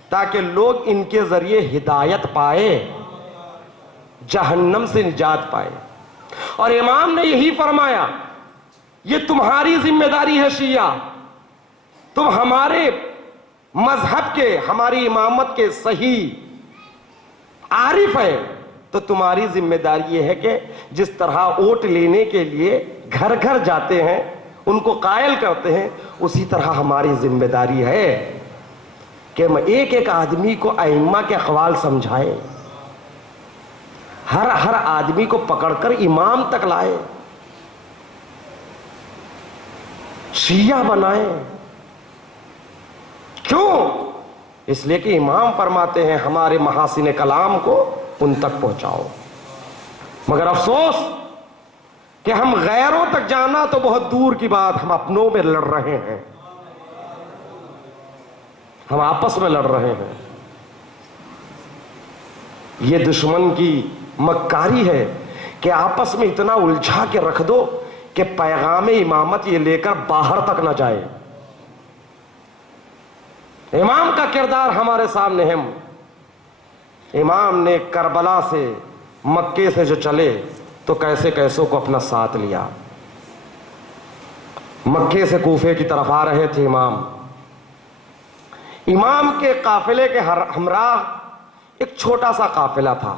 تاکہ لوگ ان کے ذریعے ہدایت پائے, جہنم سے نجات پائے. اور امام نے یہی فرمایا یہ تمہاری ذمہ داری ہے شیعہ, تم ہمارے مذہب کے, ہماری امامت کے صحیح عارف ہے, تو تمہاری ذمہ داری یہ ہے کہ جس طرح ووٹ لینے کے لیے گھر گھر جاتے ہیں, ان کو قائل کرتے ہیں, اسی طرح ہماری ذمہ داری ہے کہ ہم ایک ایک آدمی کو ائمہ کے اقوال سمجھائے, ہر آدمی کو پکڑ کر امام تک لائے, شیعہ بنائے. کیوں؟ اس لیے کہ امام فرماتے ہیں ہمارے محاسن کلام کو ان تک پہنچاؤ. مگر افسوس کہ ہم غیروں تک جانا تو بہت دور کی بات, ہم اپنوں میں لڑ رہے ہیں, ہم آپس میں لڑ رہے ہیں. یہ دشمن کی مکاری ہے کہ آپس میں اتنا الجھا کے رکھ دو کہ پیغام امامت یہ لے کر باہر تک نہ جائے. امام کا کردار ہمارے سامنے ہے. امام نے کربلا سے, مکے سے جو چلے تو کیسے کیسوں کو اپنا ساتھ لیا. مکے سے کوفے کی طرف آ رہے تھے امام. امام کے قافلے کے ہمراہ ایک چھوٹا سا قافلہ تھا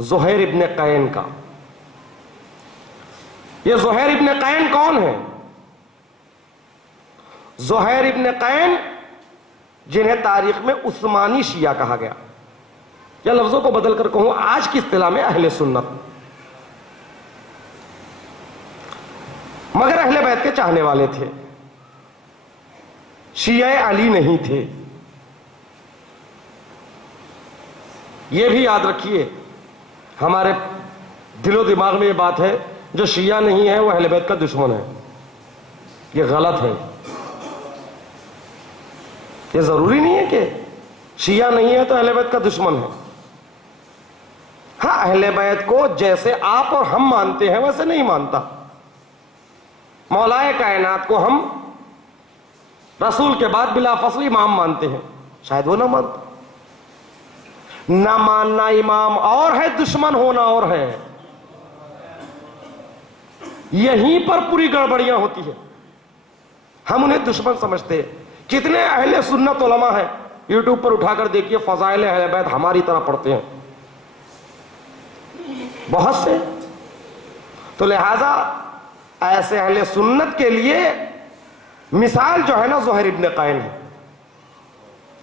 زہیر ابن قین کا. یہ زہیر ابن قین کون ہے؟ زہیر ابن قین جنہیں تاریخ میں عثمانی شیعہ کہا گیا, یا لفظوں کو بدل کر کہوں آج کی اصطلاح میں اہل سنت, مگر اہل بیت کے چاہنے والے تھے, شیعہ علی نہیں تھے. یہ بھی یاد رکھیے, ہمارے دل و دماغ میں یہ بات ہے جو شیعہ نہیں ہے وہ اہل بیت کا دشمن ہے. یہ غلط ہے. یہ ضروری نہیں ہے کہ شیعہ نہیں ہے تو اہل بیت کا دشمن ہے. ہاں اہل بیت کو جیسے آپ اور ہم مانتے ہیں ویسے نہیں مانتا. مولائے کائنات کو ہم رسول کے بعد بلا فصل امام مانتے ہیں، شاید وہ نہ مانتا. نہ ماننا امام اور ہے، دشمن ہونا اور ہے. یہیں پر پوری گڑبڑیاں ہوتی ہیں. ہم انہیں دشمن سمجھتے ہیں. کتنے اہل سنت علماء ہیں، یوٹیوب پر اٹھا کر دیکھیے، فضائل اہل بیت ہماری طرح پڑھتے ہیں، بہت سے. تو لہذا ایسے اہل سنت کے لیے مثال جو ہے نا زہیر ابن قین ہے.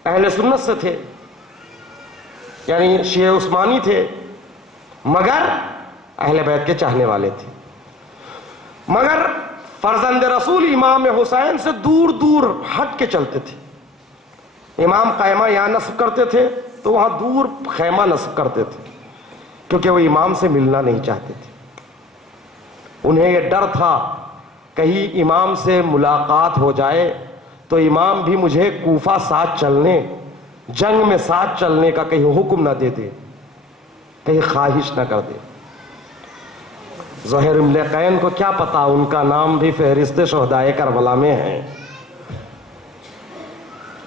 اہل سنت سے تھے، یعنی شیعہ عثمانی تھے، مگر اہل بیت کے چاہنے والے تھے. مگر فرزند رسول امام حسین سے دور دور ہٹ کے چلتے تھے. امام خیمہ یہاں نصب کرتے تھے تو وہاں دور خیمہ نصب کرتے تھے، کیونکہ وہ امام سے ملنا نہیں چاہتے تھے. انہیں یہ ڈر تھا کہیں امام سے ملاقات ہو جائے تو امام بھی مجھے کوفہ ساتھ چلنے، جنگ میں ساتھ چلنے کا کہیں حکم نہ دے دے، کہیں خواہش نہ کر دے. زہیر ابن قین کو کیا پتا ان کا نام بھی فہرست شہدائے کربلا میں ہے.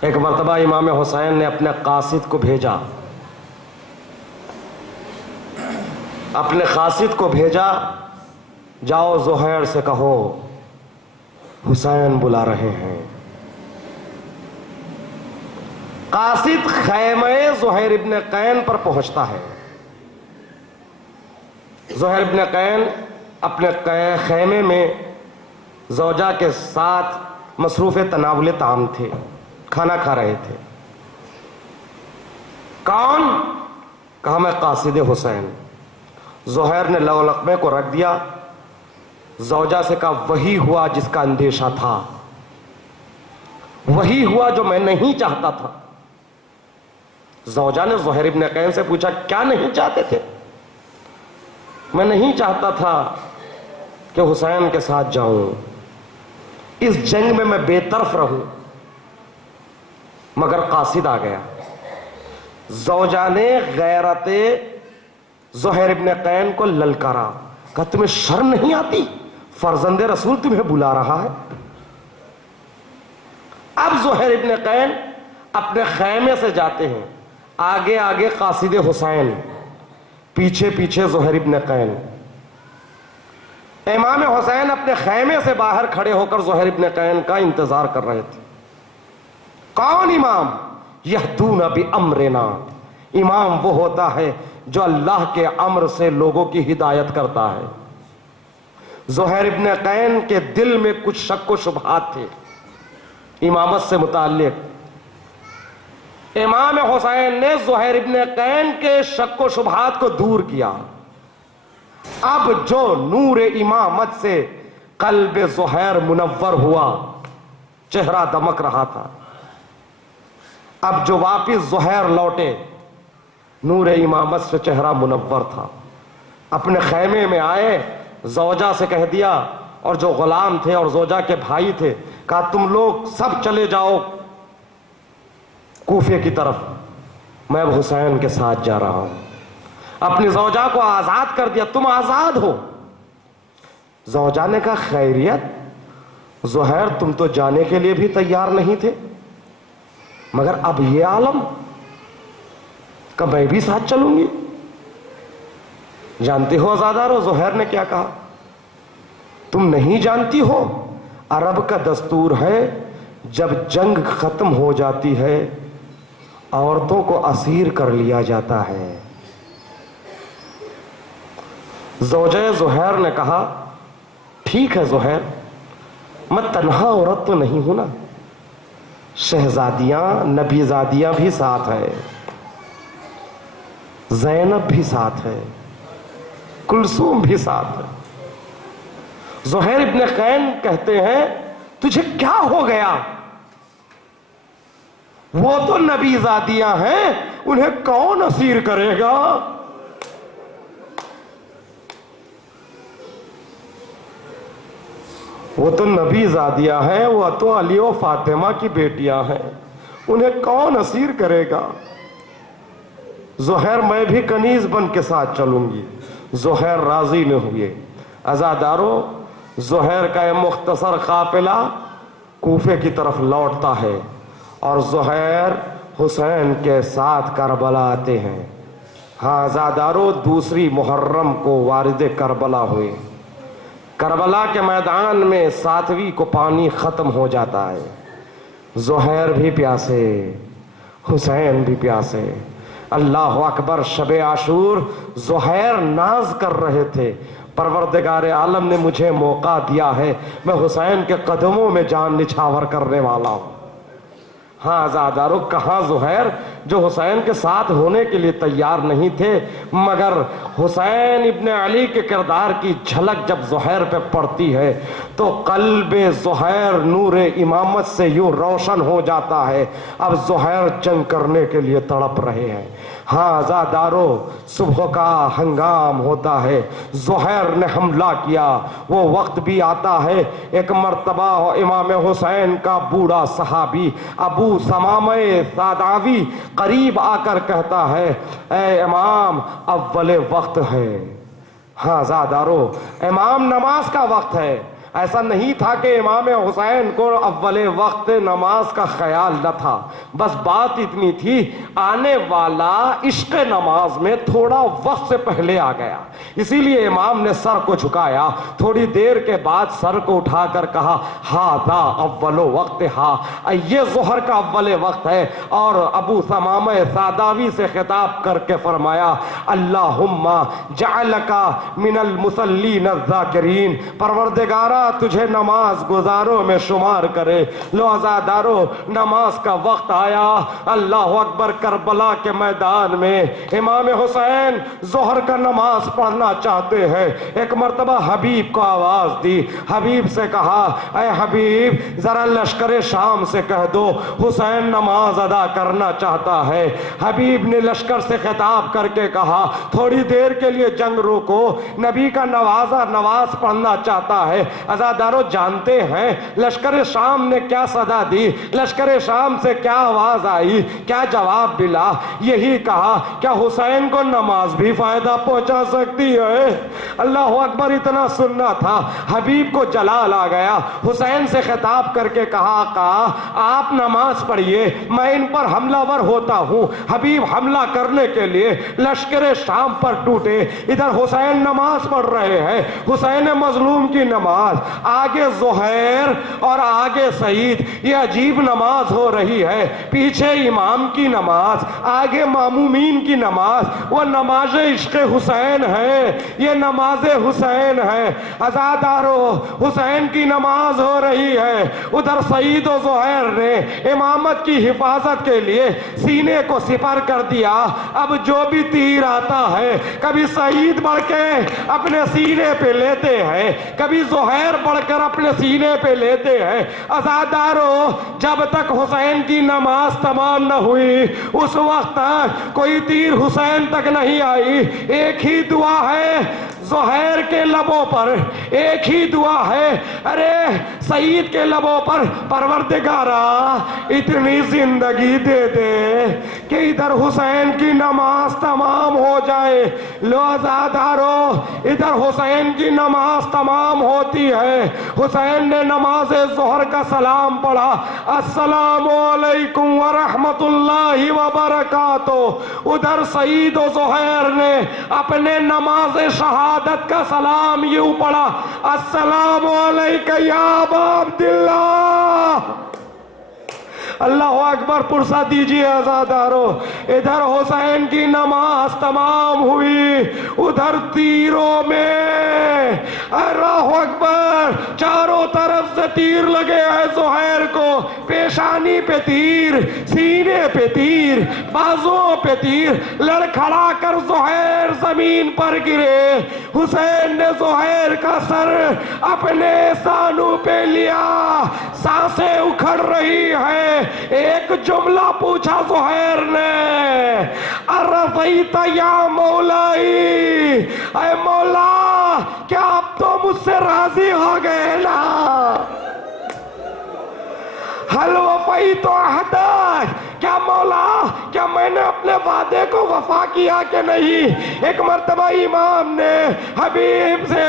ایک مرتبہ امام حسین نے اپنے قاصد کو بھیجا، جاؤ زہیر سے کہو حسین بلا رہے ہیں. قاصد خیمہ زہیر ابن قین پر پہنچتا ہے. زہیر ابن قین اپنے خیمے میں زوجہ کے ساتھ مصروف تناول طعام تھے، کھانا کھا رہے تھے. کون؟ کہا میں قاصد حسین. زہیر نے لو لقمے کو رکھ دیا، زوجہ سے کہا وہی ہوا جس کا اندیشہ تھا، وہی ہوا جو میں نہیں چاہتا تھا. زوجہ نے زہیر ابن قین سے پوچھا کیا نہیں چاہتے تھے؟ میں نہیں چاہتا تھا کہ حسین کے ساتھ جاؤں، اس جنگ میں بے طرف رہوں، مگر قاصد آ گیا. زوجہ نے غیرت زہیر ابن قین کو للکارا، کہا تمہیں شرم نہیں آتی؟ فرزند رسول تمہیں بلا رہا ہے. اب زہیر ابن قین اپنے خیمے سے جاتے ہیں، آگے آگے قاصد حسین، پیچھے پیچھے زہیر ابن قین. امام حسین اپنے خیمے سے باہر کھڑے ہو کر زہیر ابن قین کا انتظار کر رہے تھے. کون امام؟ یہدون بامرنا. امام وہ ہوتا ہے جو اللہ کے امر سے لوگوں کی ہدایت کرتا ہے. زہیر ابن قین کے دل میں کچھ شک و شبہات تھے امامت سے متعلق. امام حسین نے زہیر ابن قین کے شک و شبہات کو دور کیا. اب جو نور امامت سے قلب زہیر منور ہوا، چہرہ دمک رہا تھا، اب جو واپس زہیر لوٹے، نور امامت سے چہرہ منور تھا. اپنے خیمے میں آئے، زوجہ سے کہہ دیا، اور جو غلام تھے اور زوجہ کے بھائی تھے، کہا تم لوگ سب چلے جاؤ کوفے کی طرف، میں اب حسین کے ساتھ جا رہا ہوں. اپنی زوجہ کو آزاد کر دیا، تم آزاد ہو. زوجہ نے کہا خیریت؟ زہیر تم تو جانے کے لیے بھی تیار نہیں تھے، مگر اب یہ عالم کہ میں بھی ساتھ چلوں گی. جانتے ہو آزادارو زہیر نے کیا کہا؟ تم نہیں جانتی ہو عرب کا دستور ہے جب جنگ ختم ہو جاتی ہے عورتوں کو اسیر کر لیا جاتا ہے. زوجہ زہیر نے کہا ٹھیک ہے زہیر، میں تنہا عورت تو نہیں ہوں نا، شہزادیاں نبیزادیاں بھی ساتھ ہے، زینب بھی ساتھ ہے، کلثوم بھی ساتھ ہے. زہیر ابن قین کہتے ہیں تجھے کیا ہو گیا؟ وہ تو نبی زادیاں ہیں، انہیں کون اسیر کرے گا؟ وہ تو نبی زادیہ ہیں، وہ تو علی و فاطمہ کی بیٹیاں ہیں، انہیں کون اسیر کرے گا؟ زہیر میں بھی کنیز بن کے ساتھ چلوں گی۔ زہیر راضی نہ ہوئے۔ عزادارو، زہیر کا یہ مختصر قافلہ کوفے کی طرف لوٹتا ہے اور زہیر حسین کے ساتھ کربلا آتے ہیں۔ ہاں عزادارو، دوسری محرم کو وارد کربلا ہوئے۔ کربلا کے میدان میں 7ویں کو پانی ختم ہو جاتا ہے۔ زہیر بھی پیاسے، حسین بھی پیاسے۔ اللہ اکبر، شب عاشور زہیر ناز کر رہے تھے، پروردگار عالم نے مجھے موقع دیا ہے، میں حسین کے قدموں میں جان نچھاور کرنے والا ہوں۔ ہاں عزادارو، کہاں زہیر جو حسین کے ساتھ ہونے کے لیے تیار نہیں تھے، مگر حسین ابن علی کے کردار کی جھلک جب زہیر پہ پڑتی ہے تو قلب زہیر نور امامت سے یوں روشن ہو جاتا ہے۔ اب زہیر جنگ کرنے کے لیے تڑپ رہے ہیں۔ ہاں عزادارو، صبح کا ہنگام ہوتا ہے، زہیر نے حملہ کیا۔ وہ وقت بھی آتا ہے، ایک مرتبہ امام حسین کا بوڑھا صحابی ابو ثمامہ ساداوی قریب آ کر کہتا ہے، اے امام، اول وقت ہے۔ ہاں عزادارو، امام نماز کا وقت ہے۔ ایسا نہیں تھا کہ امام حسین کو اول وقت نماز کا خیال نہ تھا، بس بات اتنی تھی آنے والا عشق نماز میں تھوڑا وقت سے پہلے آ گیا، اسی لیے امام نے سر کو جھکایا۔ تھوڑی دیر کے بعد سر کو اٹھا کر کہا، ہاذا اول وقت، ہاں یہ ظہر کا اول وقت ہے۔ اور ابو ثمامہ ساداوی سے خطاب کر کے فرمایا، اللہم جعلک من المصلین الذاکرین، پروردگارہ تجھے نماز گزاروں میں شمار کرے۔ لو عزادارو، نماز کا وقت آیا۔ اللہ اکبر، کربلا کے میدان میں امام حسین ظہر کا نماز پڑھنا چاہتے ہیں۔ ایک مرتبہ حبیب کو آواز دی، حبیب سے کہا، اے حبیب ذرا لشکر شام سے کہہ دو حسین نماز ادا کرنا چاہتا ہے۔ حبیب نے لشکر سے خطاب کر کے کہا، تھوڑی دیر کے لیے جنگ روکو، نبی کا نوازا نماز پڑھنا چاہتا ہے۔ عزادارو، جانتے ہیں لشکر شام نے کیا صدا دی؟ لشکر شام سے کیا آواز آئی، کیا جواب ملا؟ یہی کہا، کیا حسین کو نماز بھی فائدہ پہنچا سکتی ہے؟ اللہ اکبر، اتنا سننا تھا۔ حبیب کو جلال آ گیا، حسین سے خطاب کر کے کہا، آقا آپ نماز پڑھیے، میں ان پر حملہ ور ہوتا ہوں۔ حبیب حملہ کرنے کے لیے لشکر شام پر ٹوٹے، ادھر حسین نماز پڑھ رہے ہیں، حسین مظلوم کی نماز، آگے زہیر اور آگے سعید، یہ عجیب نماز ہو رہی ہے، پیچھے امام کی نماز، آگے معمومین کی نماز۔ وہ نماز عشق حسین ہے، یہ نماز حسین ہے۔ عزادارو، حسین کی نماز ہو رہی ہے، ادھر سعید و زہیر نے امامت کی حفاظت کے لیے سینے کو سپر کر دیا۔ اب جو بھی تیر آتا ہے، کبھی سعید بڑھ کے اپنے سینے پہ لیتے ہیں، کبھی زہیر بڑھ کر اپنے سینے پہ لیتے ہیں۔ عزادارو، جب تک حسین کی نماز تمام نہ ہوئی، اس وقت تک کوئی تیر حسین تک نہیں آئی۔ ایک ہی دعا ہے زہیر کے لبوں پر، ایک ہی دعا ہے ارے سعید کے لبوں پر، پروردگارا اتنی زندگی دے دے کہ ادھر حسین کی نماز تمام ہو جائے۔ لو عزادارو، ادھر حسین کی نماز تمام ہوتی ہے، حسین نے نماز ظہر کا سلام پڑھا، السلام علیکم ورحمت اللہ وبرکاتہ۔ ادھر سعید و زہیر نے اپنے نماز شہادت کا سلام یوں پڑھا، السلام علیکم یا ابا عبداللہ۔ اللہ اکبر، پرسہ دیجیے عزادارو۔ ادھر حسین کی نماز تمام ہوئی، ادھر تیروں میں اللہ اکبر چاروں طرف سے تیر لگے ہیں زہیر کو، پیشانی پہ تیر، سینے پہ تیر، بازوں پہ تیر، لڑکھڑا کر زہیر زمین پر گرے۔ حسین نے زہیر کا سر اپنے سانوں پہ لیا، سانسیں اکھڑ رہی ہیں۔ ایک جملہ پوچھا زہیر نے، ارضیت یا مولائی، اے مولا کیا اب تو مجھ سے راضی ہو گئے نا؟ حل وفیت عہدک، کیا مولا کیا میں نے اپنے وعدے کو وفا کیا کہ نہیں؟ ایک مرتبہ امام نے حبیب سے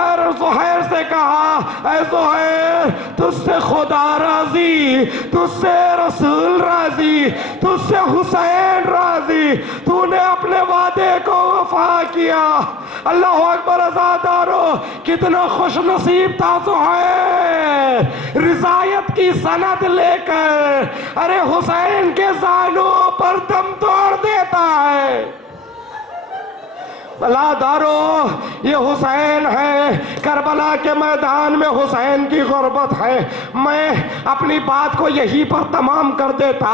اور زہیر سے کہا، اے زہیر تجھ سے خدا راضی، تجھ سے رسول راضی، تجھ سے حسین راضی، تو نے اپنے وعدے کو وفا کیا۔ اللہ اکبر عزادارو، کتنا خوش نصیب تھا زہیر، رضایت کی سند لے کر ارے حسین کے زانوں پر دم توڑ دیتا ہے۔ اللہ دارو، یہ حسین ہے، کربلا کے میدان میں حسین کی غربت ہے۔ میں اپنی بات کو یہی پر تمام کر دیتا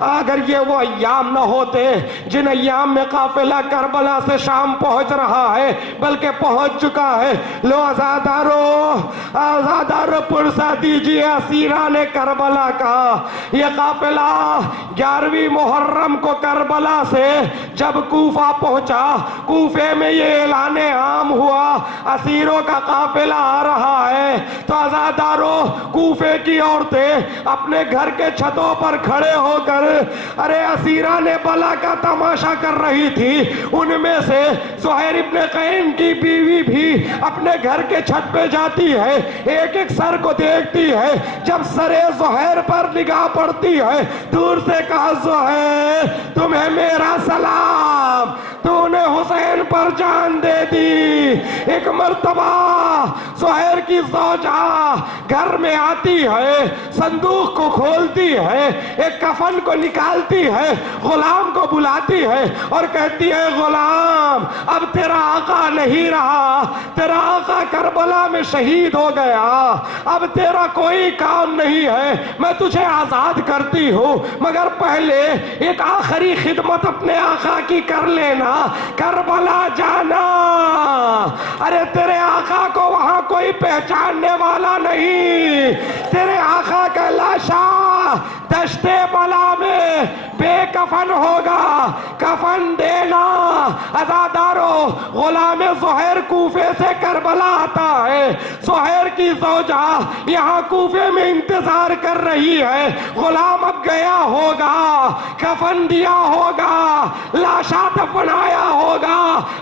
اگر یہ وہ ایام نہ ہوتے جن ایام میں قافلہ کربلا سے شام پہنچ رہا ہے، بلکہ پہنچ چکا ہے۔ لو آزادارو پرسہ دیجئے اسیران کربلا کا۔ یہ قافلہ 11ویں محرم کو کربلا سے جب کوفہ پہنچا، کوفے میں یہ اعلان عام ہوا اسیروں کا قافلہ آ رہا ہے، تو عزادارو کوفے کی عورتیں اپنے گھر کے چھتوں پر کھڑے ہو کر ارے اسیران بلا کا تماشا کر رہی تھی۔ ان میں سے زہیر ابن قین کی بیوی بھی اپنے گھر کے چھت پہ جاتی ہے، ایک ایک سر کو دیکھتی ہے۔ جب سر زہیر پر نگاہ پڑتی ہے، دور سے کہا، زہیر تمہیں میرا سلام، تو نے حسین پر جان دے دی۔ ایک مرتبہ زہیر کی زوجہ گھر میں آتی ہے، صندوق کو کھولتی ہے، ایک کفن کو نکالتی ہے، غلام کو بلاتی ہے اور کہتی ہے، غلام اب تیرا آقا نہیں رہا، تیرا آقا کربلا میں شہید ہو گیا، اب تیرا کوئی کام نہیں ہے، میں تجھے آزاد کرتی ہوں، مگر پہلے ایک آخری خدمت اپنے آقا کی کر لینا، کربلا جانا۔ ارے تیرے آقا کو وہاں کوئی پہچاننے والا نہیں، تیرے آقا کا لاشا دشت بلا میں بے کفن ہوگا، کفن دینا۔ عزادارو، غلام زہیر کوفے سے کربلا آتا ہے، زہیر کی زوجہ یہاں کوفے میں انتظار کر رہی ہے، غلام اب گیا ہوگا، کفن دیا ہوگا، لاشا دفنایا ہوگا،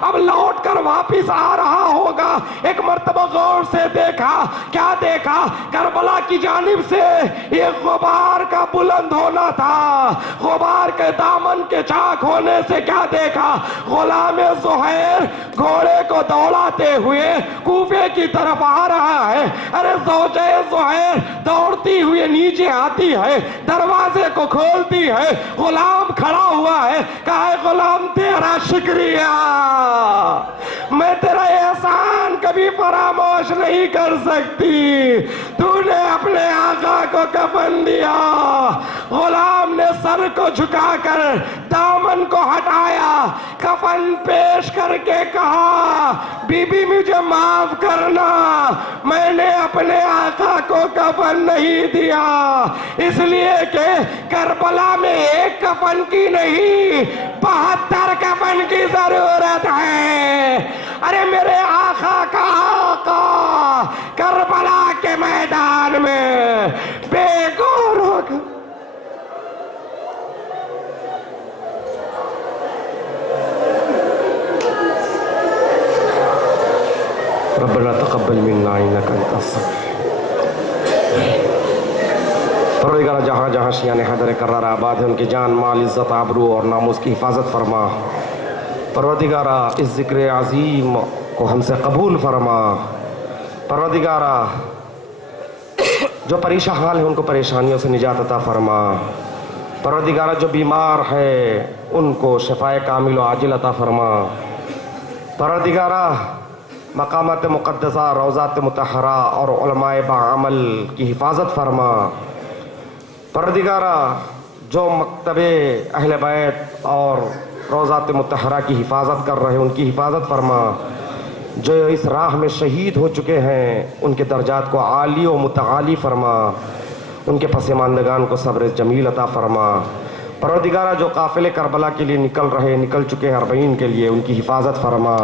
اب لوٹ کر واپس آ رہا ہوگا۔ ایک مرتبہ غور سے دیکھا، کیا دیکھا؟ کربلا کی جانب سے ایک غبار کا بلند ہونا تھا، غبار کے دامن کے چاک ہونے سے کیا دیکھا؟ غلام زہیر گھوڑے کو دوڑاتے ہوئے کوفے کی طرف آ رہا ہے۔ ارے زوجہ زہیر دوڑتی ہوئے نیچے آتی ہے، دروازے کو کھولتی ہے، غلام کھڑا ہوا ہے، کہا، غلام تیرا شکریہ، میں تیرا احسان کبھی فراموش نہیں کر سکتی، تو نے اپنے آقا کو کفن دیا۔ غلام نے سر کو جھکا کر دامن کو ہٹایا، کفن پیش کر کے کہا، بی بی مجھے معاف کرنا، میں نے اپنے آقا کو کفن نہیں دیا، اس لیے کہ کربلا میں ایک کفن کی نہیں 72 کفن کی ضرورت ہے۔ ارے میرے آقا کا آقا کربلا کے میدان میں بے غور ہو کر ربنا تقبل منا انك انت السميع۔ پروردگار جہاں جہاں شیعان حیدر کرار آباد ہے، ان کی جان مال عزت آبرو اور ناموس کی حفاظت فرما۔ پروردگارہ اس ذکر عظیم کو ہم سے قبول فرما۔ پروردگارہ جو پریشان حال ہیں ان کو پریشانیوں سے نجات عطا فرما۔ پروردگارہ جو بیمار ہے ان کو شفائے کامل و عاجل عطا فرما۔ پروردگارہ مقامات مقدسہ، روضات مطہرہ اور علماء باعمل کی حفاظت فرما۔ پروردگارہ جو مکتب اہل بیت اور روضات مطہرہ کی حفاظت کر رہے ہیں ان کی حفاظت فرما۔ جو اس راہ میں شہید ہو چکے ہیں ان کے درجات کو عالی و متعالی فرما، ان کے پسماندگان کو صبر جمیل عطا فرما۔ پروردگارہ جو قافلے کربلا کے لیے نکل چکے ہیں 40 کے لیے ان کی حفاظت فرما۔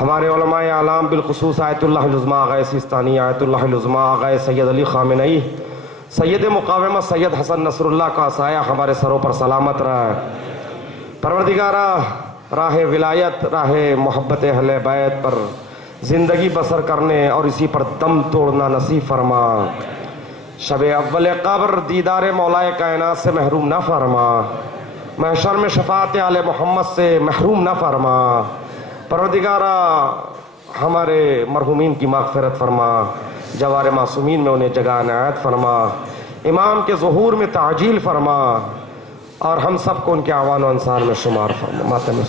ہمارے علماء اعلام بالخصوص آیت اللہ العظمیٰ آغا سیستانی، آیت اللہ العظمیٰ آغا سید علی خامنئی، سید مقاومہ سید حسن نصر اللہ کا سایہ ہمارے سروں پر سلامت رہا ہے۔ پروردگارہ راہ ولایت، راہ محبت اہل بیت پر زندگی بسر کرنے اور اسی پر دم توڑنا نصیب فرما۔ شب اول قبر دیدار مولا کائنات سے محروم نہ فرما، محشر میں شفاعت آل محمد سے محروم نہ فرما۔ پروردگارہ ہمارے مرحومین کی مغفرت فرما، جوار معصومین میں انہیں جگہ عنایت فرما، امام کے ظہور میں تعجیل فرما، اور ہم سب کو ان کے اعوان و انصار میں شمار فرما۔ ماتم